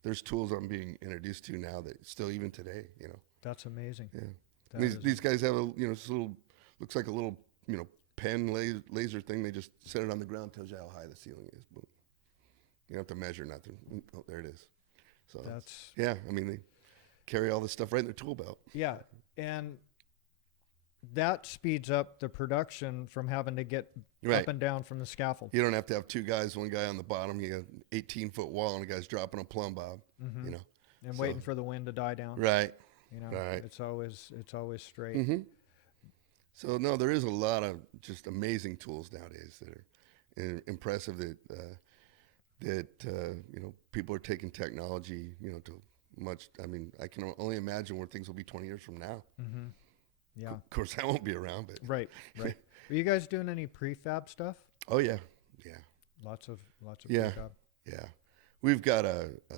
there's tools I'm being introduced to now that still even today, you know. That's amazing. Yeah. These guys have a, you know, this little, looks like a little, you know, pen laser thing. They just set it on the ground, tells you how high the ceiling is. Boom. You don't have to measure nothing. Oh, there it is. So That's yeah. I mean, they carry all this stuff right in their tool belt. yeah, and that speeds up the production from having to get Right. up and down from the scaffold. You don't have to have two guys, one guy on the bottom. You got an 18-foot wall, and the guy's dropping a plumb bob. Mm-hmm. You know, And so- waiting for the wind to die down. right. You know, Right. it's always straight. Mm-hmm. So no, there is a lot of just amazing tools nowadays that are impressive. That you know, people are taking technology, you know, to much. I mean, I can only imagine where things will be 20 years from now. Mm-hmm. Yeah. Of course, I won't be around, but Right. Right. Are you guys doing any prefab stuff? oh yeah, yeah, Lots of Yeah. prefab. yeah. We've got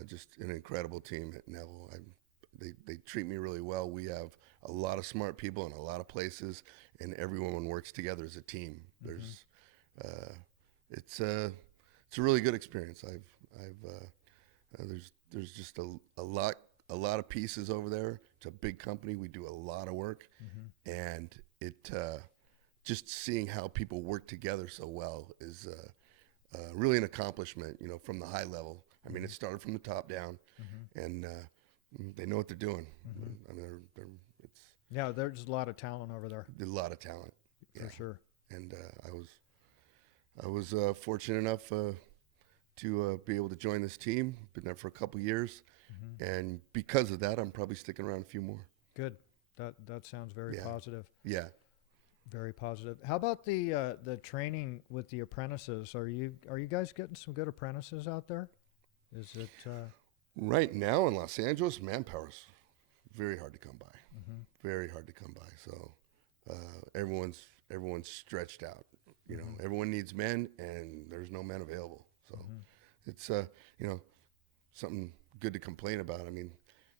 just an incredible team at Nevell. They treat me really well. We have a lot of smart people in a lot of places, and everyone works together as a team. There's, it's a really good experience. There's just a lot of pieces over there. It's a big company. We do a lot of work, and it just seeing how people work together so well is really an accomplishment. You know, from the high level. I mean, it started from the top down, and they know what they're doing. I mean, it's Yeah, there's a lot of talent over there a lot of talent. for sure. And I was fortunate enough to be able to join this team. Been there for a couple years, and because of that, I'm probably sticking around a few more. Good. That sounds very Yeah. positive. Yeah. Very positive. How about the training with the apprentices? Are you guys getting some good apprentices out there? Is it Right now in Los Angeles, manpower's very hard to come by. Very hard to come by. So everyone's stretched out. You know, everyone needs men, and there's no men available. So it's you know, something good to complain about. I mean,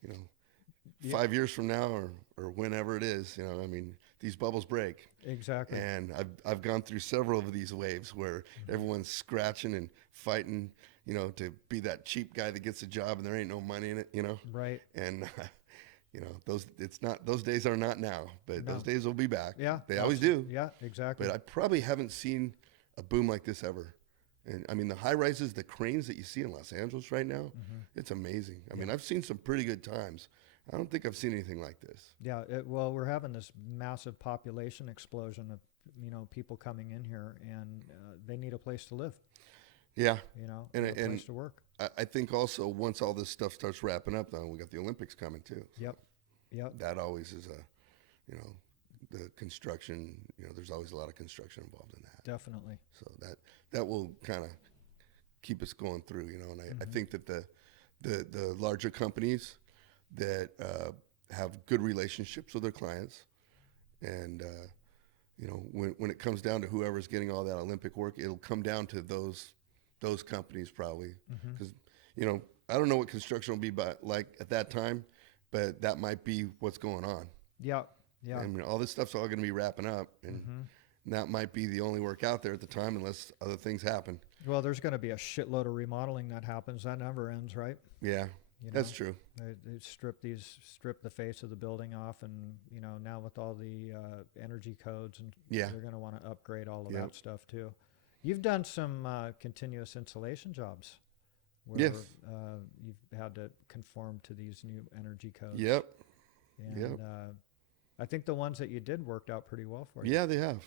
you know, 5 years from now or whenever it is, you know, I mean, these bubbles break. exactly? And I've gone through several of these waves where everyone's scratching and fighting, you know, to be that cheap guy that gets a job and there ain't no money in it, you know. Right. And you know, those days are not now, but No. those days will be back. Yeah. They always do. Yeah, exactly. But I probably haven't seen a boom like this ever. And I mean, the high rises, the cranes that you see in Los Angeles right now, it's amazing. I mean, I've seen some pretty good times. I don't think I've seen anything like this. Yeah, well, we're having this massive population explosion of, you know, people coming in here, and they need a place to live, Yeah. you know, And- a and- place to work. I think also once all this stuff starts wrapping up, then we got the Olympics coming too. Yep. Yep. That always is you know, the construction, you know, there's always a lot of construction involved in that. Definitely. So that will kind of keep us going through, you know, and I think that the larger companies that have good relationships with their clients, and you know, when it comes down to whoever's getting all that Olympic work, it'll come down to those companies probably, because you know, I don't know what construction will be like at that time, but that might be what's going on. Yeah. Yeah. I mean, all this stuff's all going to be wrapping up, and that might be the only work out there at the time, unless other things happen. Well, there's going to be a shitload of remodeling that happens. That never ends, right? Yeah, You that's know? true. They strip the face of the building off, and you know, now with all the energy codes, and Yeah. they're going to want to upgrade all of Yep. that stuff too. You've done some continuous insulation jobs, where Yes. you've had to conform to these new energy codes. Yep. And Yep. I think the ones that you did worked out pretty well for you. Yeah, they have.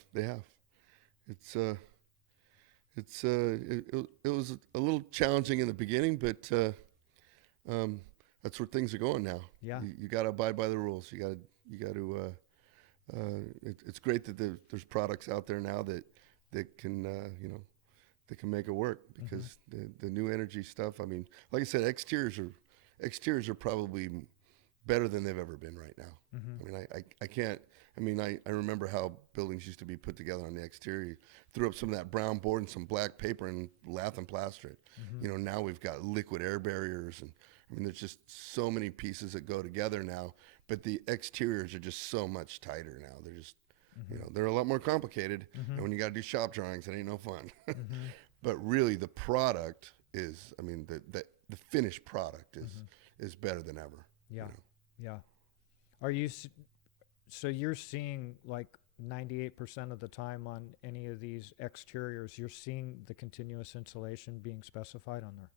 It was a little challenging in the beginning, but that's where things are going now. Yeah. You got to abide by the rules. You got to. It's great that there's products out there now that can you know, that can make it work, because the new energy stuff. I mean, like I said, exteriors are probably better than they've ever been right now. Mm-hmm. I mean, I can't. I mean, I remember how buildings used to be put together on the exterior. Threw up some of that brown board and some black paper and lath and plaster it. Mm-hmm. You know, now we've got liquid air barriers, and I mean, there's just so many pieces that go together now. But the exteriors are just so much tighter now. They're just, you know, they're a lot more complicated. Mm-hmm. And when you got to do shop drawings, it ain't no fun. Mm-hmm. But really, the product is, I mean, the finished product is better than ever. Yeah. You know? Yeah. Are you, so you're seeing like 98% of the time on any of these exteriors, you're seeing the continuous insulation being specified on there?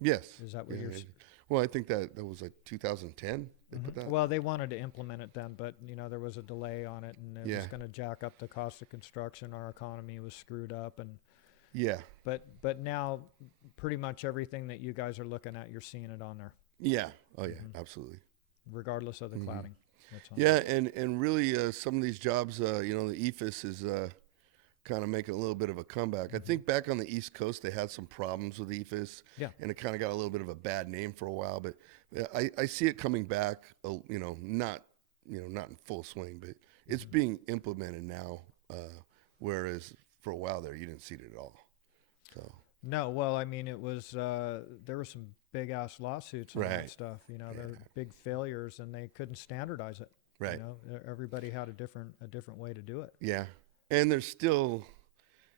Yes. Is that what Yeah, you're yeah. Well, I think that was like 2010 they put that. Well, they wanted to implement it then, but you know, there was a delay on it and it was Yeah. going to jack up the cost of construction. Our economy was screwed up and, Yeah. but now pretty much everything that you guys are looking at, you're seeing it on there, Yeah. Oh, yeah. Absolutely. regardless of the cladding. That's on Yeah, there. and really, some of these jobs, you know, the eifs is kind of making a little bit of a comeback. I think back on the East Coast, they had some problems with eifs, Yeah. and it kind of got a little bit of a bad name for a while. But I see it coming back. Not in full swing, but it's being implemented now. Whereas for a while there, you didn't see it at all. So No, well, I mean, it was, there were some big ass lawsuits on that Right. stuff, you know, Yeah. they're big failures and they couldn't standardize it. right, You know, everybody had a different way to do it. yeah, and there's still,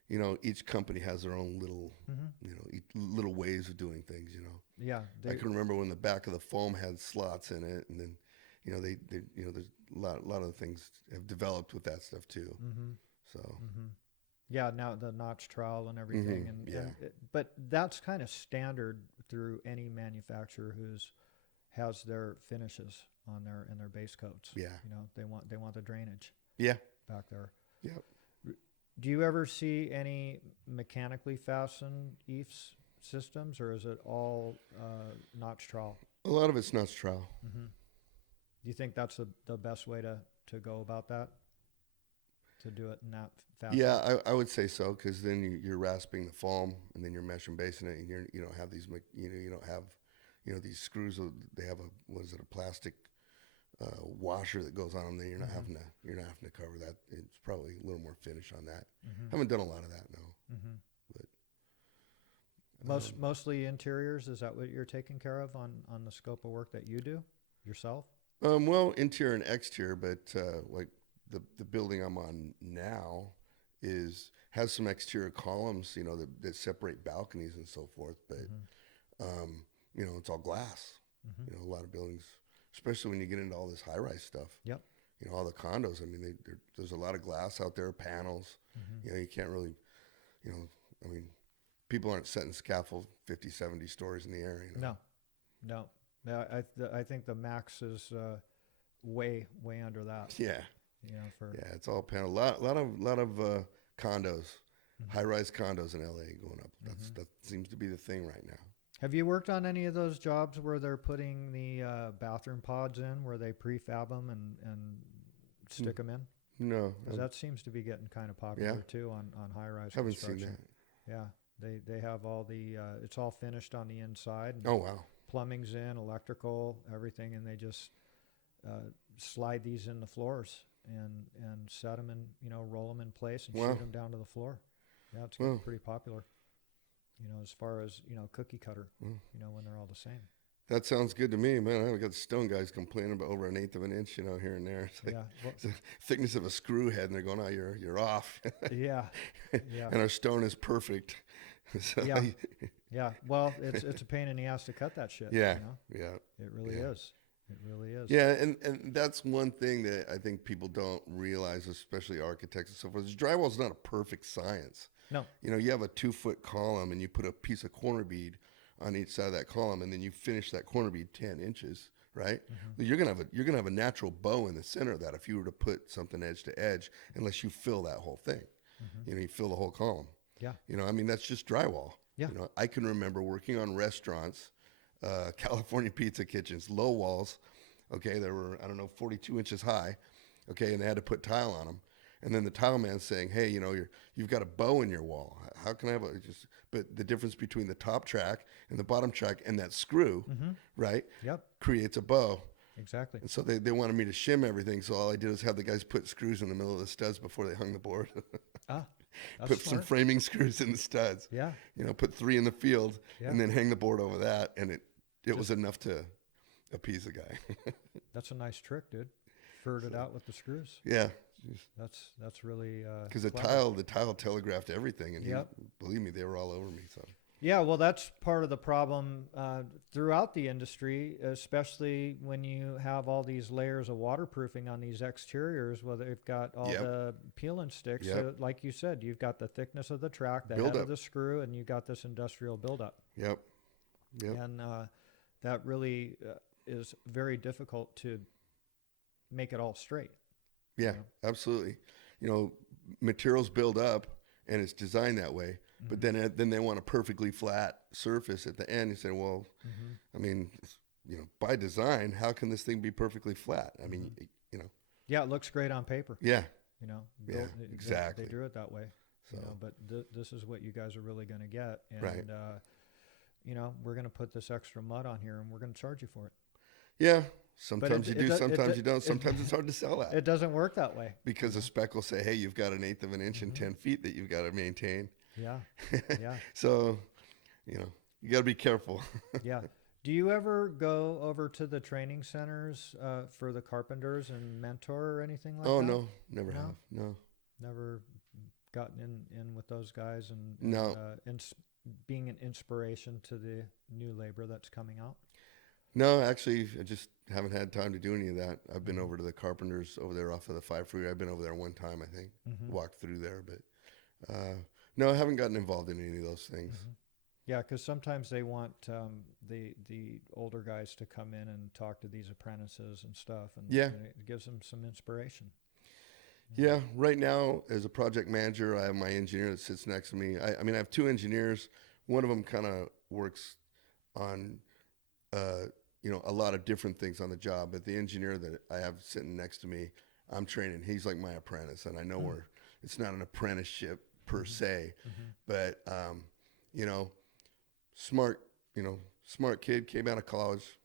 you know, each company has their own little, Mm-hmm. you know, little ways of doing things. You know. Yeah. I can remember when the back of the foam had slots in it, and then, you know, they you know, there's a lot of things have developed with that stuff too. Mm-hmm. So Mm-hmm. Yeah, now the notch trowel and everything, Mhm, and, yeah. but that's kind of standard through any manufacturer has their finishes on in their base coats. yeah, You know, they want the drainage yeah, back there. Yep. Do you ever see any mechanically fastened eifs systems, or is it all notch trowel? a lot of it's not trowel. Mm-hmm. Do you think that's the best way to go about that? To do it in that fashion? Yeah, I would say so, because then you're rasping the foam, and then you're mesh and basing it, and you don't have these, you don't have, you know, these screws. They have a plastic washer that goes on them. Then you're not having to cover that. It's probably a little more finish on that. Mm-hmm. Haven't done a lot of that, no. Mm-hmm. But Mostly interiors. Is that what you're taking care of on the scope of work that you do yourself? well, interior and exterior, but like the building I'm on now has some exterior columns, you know, that separate balconies and so forth. But you know, it's all glass. Mm-hmm. You know, a lot of buildings, especially when you get into all this high-rise stuff. Yep. You know, all the condos. I mean, there's a lot of glass out there, panels. Mm-hmm. You know, you can't really, you know, I mean, people aren't setting scaffold 50, 70 stories in the air. You know? No. I think the max is way under that. Yeah. You know, for Yeah, it's all panel. Lot of condos, high-rise condos in LA going up. That seems to be the thing right now. Have you worked on any of those jobs where they're putting the bathroom pods in, where they prefab them and stick them in? No, 'Cause that seems to be getting kind of popular too on high-rise haven't construction. seen that. Yeah, they have all the it's all finished on the inside. And Oh wow. plumbing's in, electrical, everything, and they just slide these in the floors and set them in, you know, roll them in place and Wow. shoot them down to the floor. Yeah, it's Wow. getting pretty popular. You know, as far as, you know, cookie cutter, Mm. you know, when they're all the same. That sounds good to me, man. I've got stone guys complaining about over 1/8 of an inch, you know, here and there. It's like Yeah, well, it's the thickness of a screw head, and they're going, "Oh, you're off." yeah, yeah, And our stone is perfect. So Yeah. yeah. Well, it's a pain in the ass to cut that shit. Yeah. You know? yeah, It really Yeah. is. It really is. yeah, and that's one thing that I think people don't realize, especially architects and so forth. Is drywall's not a perfect science. No. You know, you have a 2-foot column, and you put a piece of corner bead on each side of that column, and then you finish that corner bead 10 inches, right? Mm-hmm. You're gonna have a natural bow in the center of that if you were to put something edge to edge, unless you fill that whole thing. Mm-hmm. You know, you fill the whole column. Yeah. You know, I mean, that's just drywall. Yeah. You know, I can remember working on restaurants, California pizza kitchens, low walls. Okay, they were, I don't know, 42 inches high. Okay, and they had to put tile on them. And then the tile man's saying, "Hey, you know, you've got a bow in your wall. How can I have a just?" But the difference between the top track and the bottom track and that screw, Mm-hmm. right, Yep. creates a bow. exactly. And so they wanted me to shim everything. So all I did was have the guys put screws in the middle of the studs before they hung the board. Ah, that's Put some smart. framing screws in the studs. Yeah, Put 3 in the field, yeah. and then hang the board over that, and it Just- was enough to appease the guy. That's a nice trick, dude. Furred it out with the screws. Yeah, That's really because clever. the tile telegraphed everything, and Yep. believe me, they were all over me. So Yeah, well, that's part of the problem throughout the industry, especially when you have all these layers of waterproofing on these exteriors, where they've got all Yep. the peel and sticks. Yep. So like you said, you've got the thickness of the track, the head Buildup. of the screw, and you've got this industrial buildup. yep. And that really is very difficult to make it all straight. Yeah, know? absolutely. Materials build up, and it's designed that way. But then they want a perfectly flat surface at the end. You say, well, I mean, by design, how can this thing be perfectly flat? I mean, Yeah, it looks great on paper. yeah, Yeah, exactly. They drew it that way. So But this is what you guys are really going to get. And, Right. we're going to put this extra mud on here and we're going to charge you for it. yeah. Sometimes you it do, do- it sometimes do- you don't. it- Sometimes it's hard to sell that It doesn't work that way. because the spec will say, hey, you've got an 1/8 of an inch and 10 feet that you've got to maintain. Yeah, yeah, So, you got to be careful. yeah. Do you ever go over to the training centers for the carpenters and mentor or anything like Oh, that? no, never No? have. No. Never gotten in with those guys and No. being an inspiration to the new labor that's coming out? No, actually, I just haven't had time to do any of that. I've been over to the carpenters over there off of the 5 Freeway. I've been over there one time, I think, walked through there, but no, I haven't gotten involved in any of those things. Yeah, because sometimes they want the older guys to come in and talk to these apprentices and stuff, and Yeah. it gives them some inspiration. Yeah, right now, as a project manager, I have my engineer that sits next to me. I mean, I have 2 engineers. One of them kind of works on, a lot of different things on the job. But the engineer that I have sitting next to me, I'm training. He's like my apprentice, and I know it's not an apprenticeship per se, but smart, smart kid, came out of college,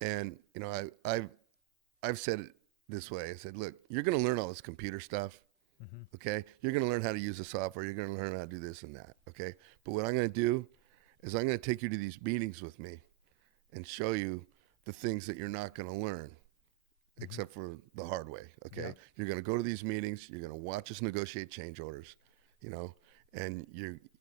and I've said it this way. I said, look, you're going to learn all this computer stuff. Okay. You're going to learn how to use the software. You're going to learn how to do this and that. Okay. But what I'm going to do is I'm going to take you to these meetings with me and show you the things that you're not going to learn except for the hard way. Okay. Yeah. You're going to go to these meetings. You're going to watch us negotiate change orders, and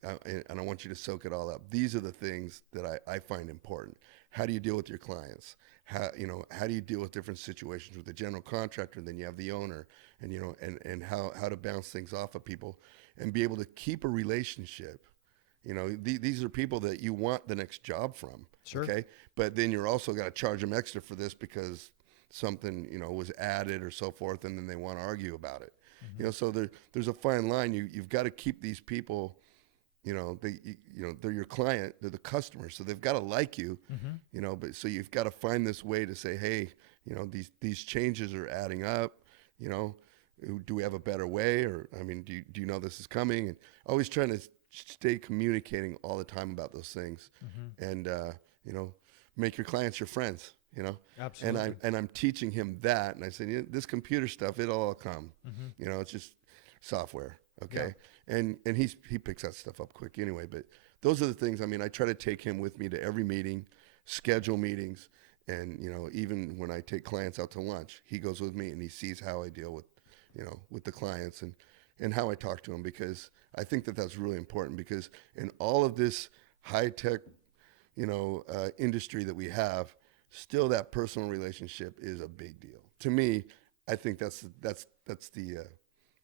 and I want you to soak it all up. These are the things that I find important. How do you deal with your clients? How do you deal with different situations with the general contractor? And then you have the owner, and and how to bounce things off of people and be able to keep a relationship. These are people that you want the next job from. Sure. Okay. But then you're also got to charge them extra for this because something, was added or so forth. And then they want to argue about it. So there's a fine line. You've got to keep these people, they're your client, they're the customer. So they've got to like you, but so you've got to find this way to say, hey, these changes are adding up, do we have a better way? Or, I mean, do you know this is coming? And always trying to stay communicating all the time about those things and, make your clients your friends, Absolutely. and I'm teaching him that. And I said, this computer stuff, it'll all come, it's just software. Okay. Yeah. And he picks that stuff up quick anyway, but those are the things. I mean, I try to take him with me to every meeting, schedule meetings. And, even when I take clients out to lunch, he goes with me and he sees how I deal with, with the clients and how I talk to them, because I think that that's really important, because in all of this high tech, industry that we have, still that personal relationship is a big deal. To me, I think that's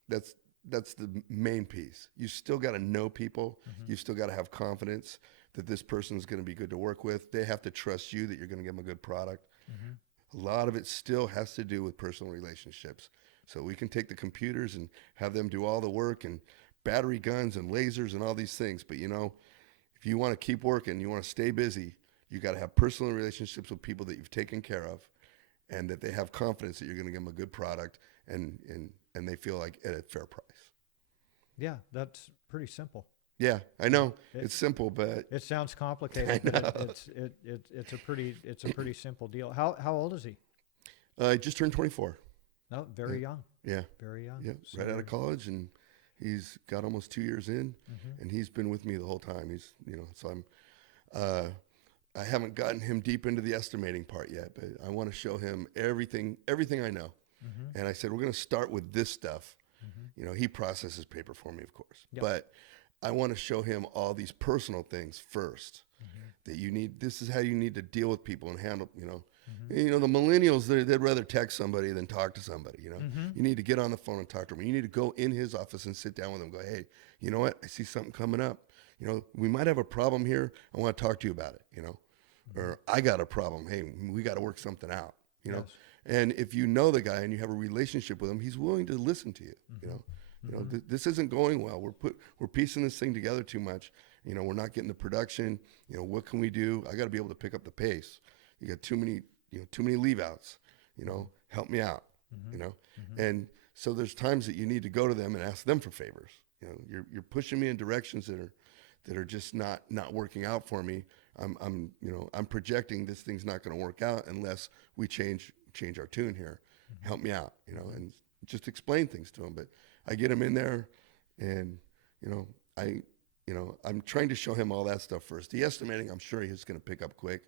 the main piece. You still got to know people. You still got to have confidence that this person is going to be good to work with. They have to trust you that you're going to give them a good product. A lot of it still has to do with personal relationships. So we can take the computers and have them do all the work and battery guns and lasers and all these things. But if you want to keep working, you want to stay busy, you got to have personal relationships with people that you've taken care of, and that they have confidence that you're going to give them a good product and they feel like at a fair price. Yeah, that's pretty simple. Yeah, I know. It- It's simple, but It sounds complicated, but it's a pretty simple deal. How old is he? I just turned 24. No, very young, Yeah. very young. Yeah, So right out you're- of college, and he's got almost 2 years in, Mhm. and he's been with me the whole time. He's, so I haven't gotten him deep into the estimating part yet, but I want to show him everything I know. Mhm. And I said, we're going to start with this stuff. Mhm. He processes paper for me, of course, Yep. but I want to show him all these personal things first Mhm. that you need. This is how you need to deal with people and handle, Mhm. the millennials, they'd rather text somebody than talk to somebody, Mhm. You need to get on the phone and talk to them. You need to go in his office and sit down with him and go, hey, you know what? I see something coming up. We might have a problem here. I want to talk to you about it, or I got a problem. Hey, we got to work something out, Yes. And if you know the guy and you have a relationship with him, he's willing to listen to you, this isn't going well. We're piecing this thing together too much. We're not getting the production. What can we do? I got to be able to pick up the pace. You got too many leave outs, help me out, and so there's times that you need to go to them and ask them for favors. You're pushing me in directions that are just not working out for me. I'm projecting this thing's not going to work out unless we change our tune here. Help me out, and just explain things to them. But I get him in there, and I'm trying to show him all that stuff first. The estimating, I'm sure he's going to pick up quick,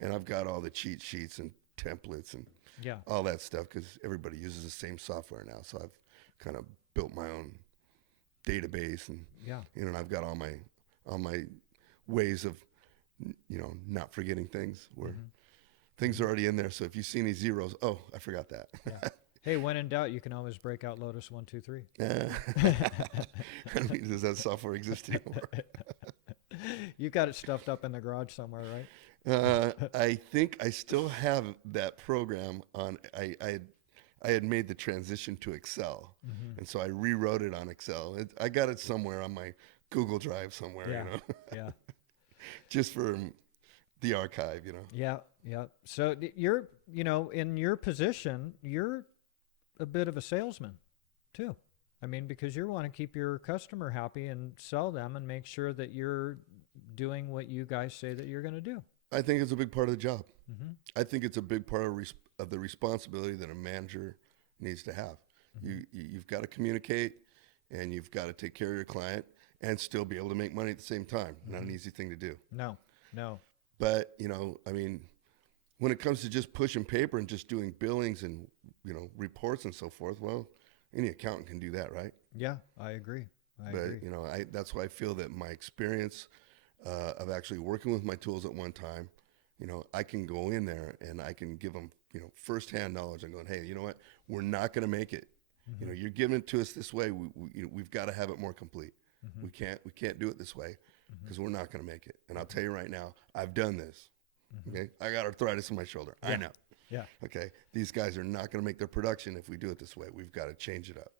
and I've got all the cheat sheets and templates and Yeah. all that stuff because everybody uses the same software now. So I've kind of built my own database, and Yeah. and I've got all my ways of not forgetting things where things are already in there. So if you see any zeros, oh, I forgot that. Yeah. Hey, when in doubt, you can always break out Lotus 1, 2, 3. I don't mean, does that software exist anymore? You got it stuffed up in the garage somewhere, right? I think I still have that program on. I had made the transition to Excel, and so I rewrote it on Excel. I got it somewhere on my Google Drive somewhere, Yeah. Yeah. just for the archive, Yeah. Yeah. So you're, in your position, you're a bit of a salesman too. I mean, because you want to keep your customer happy and sell them and make sure that you're doing what you guys say that you're going to do. I think it's a big part of the job. Mm-hmm. I think it's a big part of the responsibility that a manager needs to have. You've got to communicate, and you've got to take care of your client and still be able to make money at the same time. Not an easy thing to do. No. But, I mean, when it comes to just pushing paper and just doing billings and, reports and so forth, well, any accountant can do that, right? Yeah, I agree. I But, agree. that's why I feel that my experience of actually working with my tools at one time, I can go in there and I can give them, firsthand knowledge and going, hey, you know what? We're not going to make it. You're giving it to us this way. We've got to have it more complete. We can't do it this way because we're not going to make it. And I'll tell you right now, I've done this. Okay. I got arthritis in my shoulder. Yeah. I know. Yeah. Okay. These guys are not going to make their production if we do it this way. We've got to change it up,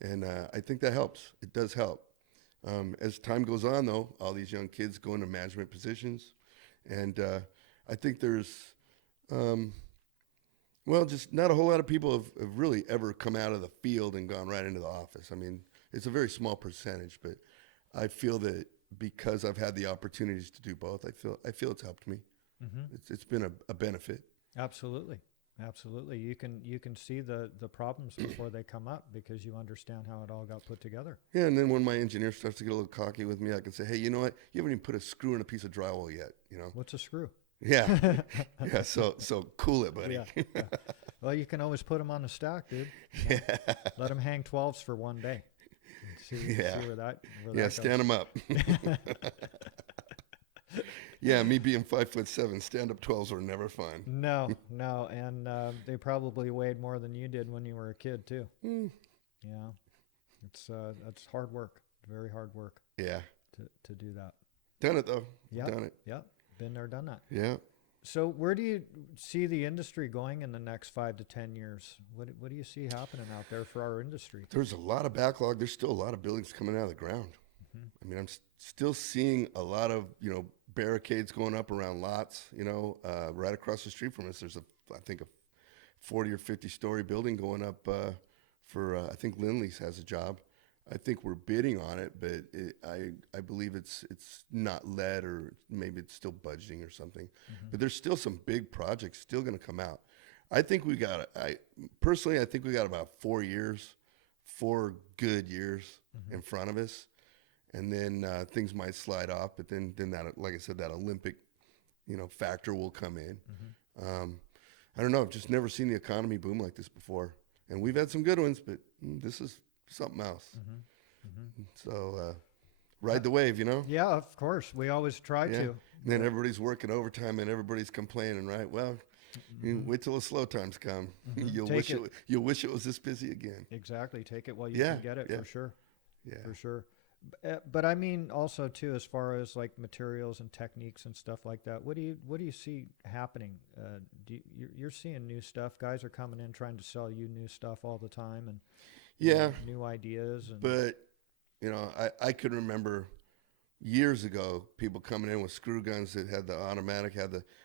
and I think that helps. It does help. As time goes on, though, all these young kids go into management positions, and I think there's, just not a whole lot of people have really ever come out of the field and gone right into the office. I mean, it's a very small percentage, but I feel that because I've had the opportunities to do both, I feel it's helped me. It's been a benefit. Absolutely. You can see the problems before they come up because you understand how it all got put together. Yeah, and then when my engineer starts to get a little cocky with me, I can say, hey, you know what? You haven't even put a screw in a piece of drywall yet, What's a screw? Yeah. Yeah, so cool it, buddy. Yeah. Well, you can always put them on the stack, dude. Yeah. Let them hang 12s for one day. See where that Stand them up. Yeah, me being 5'7", stand-up 12s were never fun. No, and they probably weighed more than you did when you were a kid too. Yeah, that's hard work, very hard work. Yeah. To do that. Done it though. Yeah. Done it. Yeah. Been there, done that. Yeah. So where do you see the industry going in the next 5 to 10 years? What do you see happening out there for our industry? There's a lot of backlog. There's still a lot of buildings coming out of the ground. I mean, I'm still seeing a lot of, barricades going up around lots, right across the street from us. There's I think a 40 or 50 story building going up for, I think Lindley's has a job. I think we're bidding on it, but I believe it's not lead, or maybe it's still budgeting or something. But there's still some big projects still going to come out. I think we got I personally I think we got about 4 good years in front of us, and then things might slide off. But then that, like I said, that Olympic factor will come in. I don't know. I've just never seen the economy boom like this before, and we've had some good ones, but this is something else. So ride the wave, Yeah, of course. We always try Yeah. to. And then everybody's working overtime and everybody's complaining, right? Well, you wait till the slow times come. You'll wish it was this busy again. Exactly. Take it while you Yeah, can get it, yeah. for sure. Yeah. For sure. But I mean, also too, as far as like materials and techniques and stuff like that, what do you see happening? You're seeing new stuff. Guys are coming in trying to sell you new stuff all the time, and Yeah. new ideas. And But I could remember years ago people coming in with screw guns that had the automatic,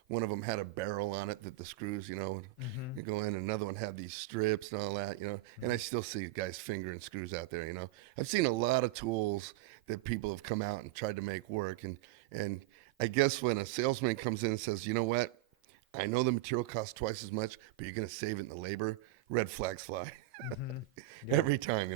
one of them had a barrel on it that the screws, you go in. Another one had these strips and all that, And I still see guys fingering screws out there, I've seen a lot of tools that people have come out and tried to make work, and I guess when a salesman comes in and says, you know what, I know the material costs twice as much, but you're going to save it in the labor, red flags fly. Yeah. Every time,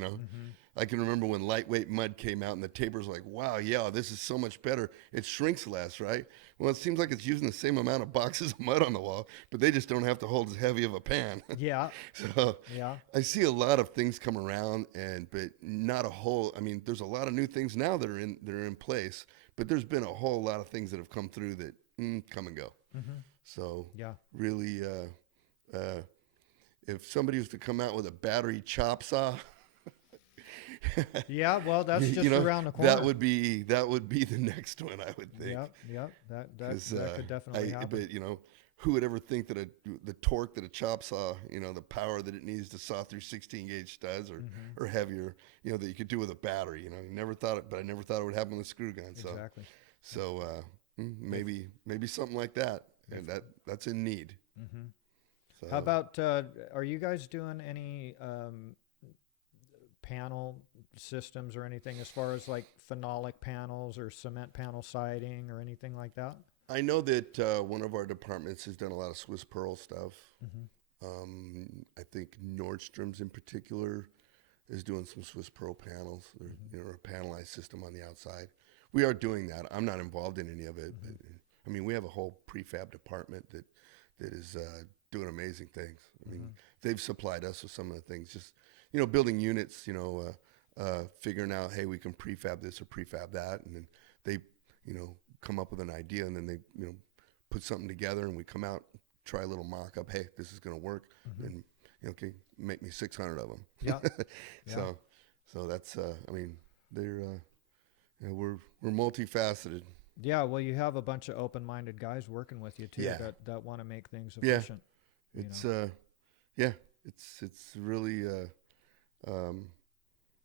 I can remember when lightweight mud came out and the taper's like, wow, yeah, this is so much better. It shrinks less, right? Well, it seems like it's using the same amount of boxes of mud on the wall, but they just don't have to hold as heavy of a pan. Yeah. So Yeah. I see a lot of things come around, but not a whole. I mean, there's a lot of new things now that are in place, but there's been a whole lot of things that have come through that come and go. So Yeah. really, if somebody was to come out with a battery chop saw, Yeah. Well, that's just around the corner. that would be the next one, I would think. Yep. That 'Cause, could definitely happen. But who would ever think that the torque that a chop saw, the power that it needs to saw through 16 gauge studs or heavier, that you could do with a battery. You never thought it, but I never thought it would happen with a screw gun. So, Exactly. so maybe something like that, and that's in need. So, How about, are you guys doing any panel systems or anything as far as like phenolic panels or cement panel siding or anything like that? I know that one of our departments has done a lot of Swiss Pearl stuff. I think Nordstrom's in particular is doing some Swiss Pearl panels, or a panelized system on the outside. We are doing that. I'm not involved in any of it, but I mean, we have a whole prefab department that is doing amazing things. I mean, they've supplied us with some of the things, just building units, figuring out, hey, we can prefab this or prefab that, and then they come up with an idea, and then they put something together, and we come out, try a little mock-up, hey, this is going to work, and okay, make me 600 of them. Yeah. So that's I mean, they're we're multifaceted. Yeah, well, you have a bunch of open-minded guys working with you too, Yeah. that want to make things Yeah. efficient. It's it's really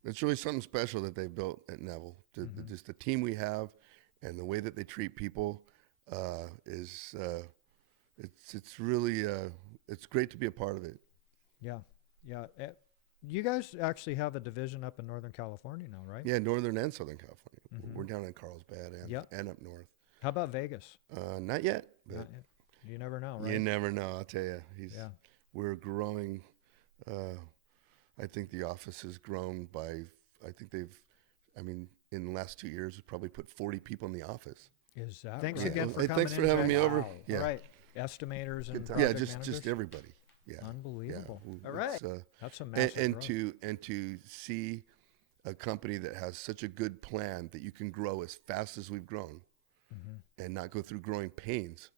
it's really something special that they've built at Nevell. Just the team we have and the way that they treat people is it's really it's great to be a part of it. Yeah. You guys actually have a division up in Northern California now, right? Yeah, Northern and Southern California. We're down in Carlsbad and up north. How about Vegas? Not yet, but Not yet. You never know, right? you never know. I'll tell you, we're growing. I think the office has grown by. In the last 2 years, we've probably put 40 people in the office. Is that Thanks right? again for Hey, coming thanks in, having me over. Wow. Yeah. All right. Estimators and Yeah, project just managers? everybody. Yeah. Unbelievable. Yeah. All right. It's, That's a massive growth. and to see a company that has such a good plan that you can grow as fast as we've grown and not go through growing pains.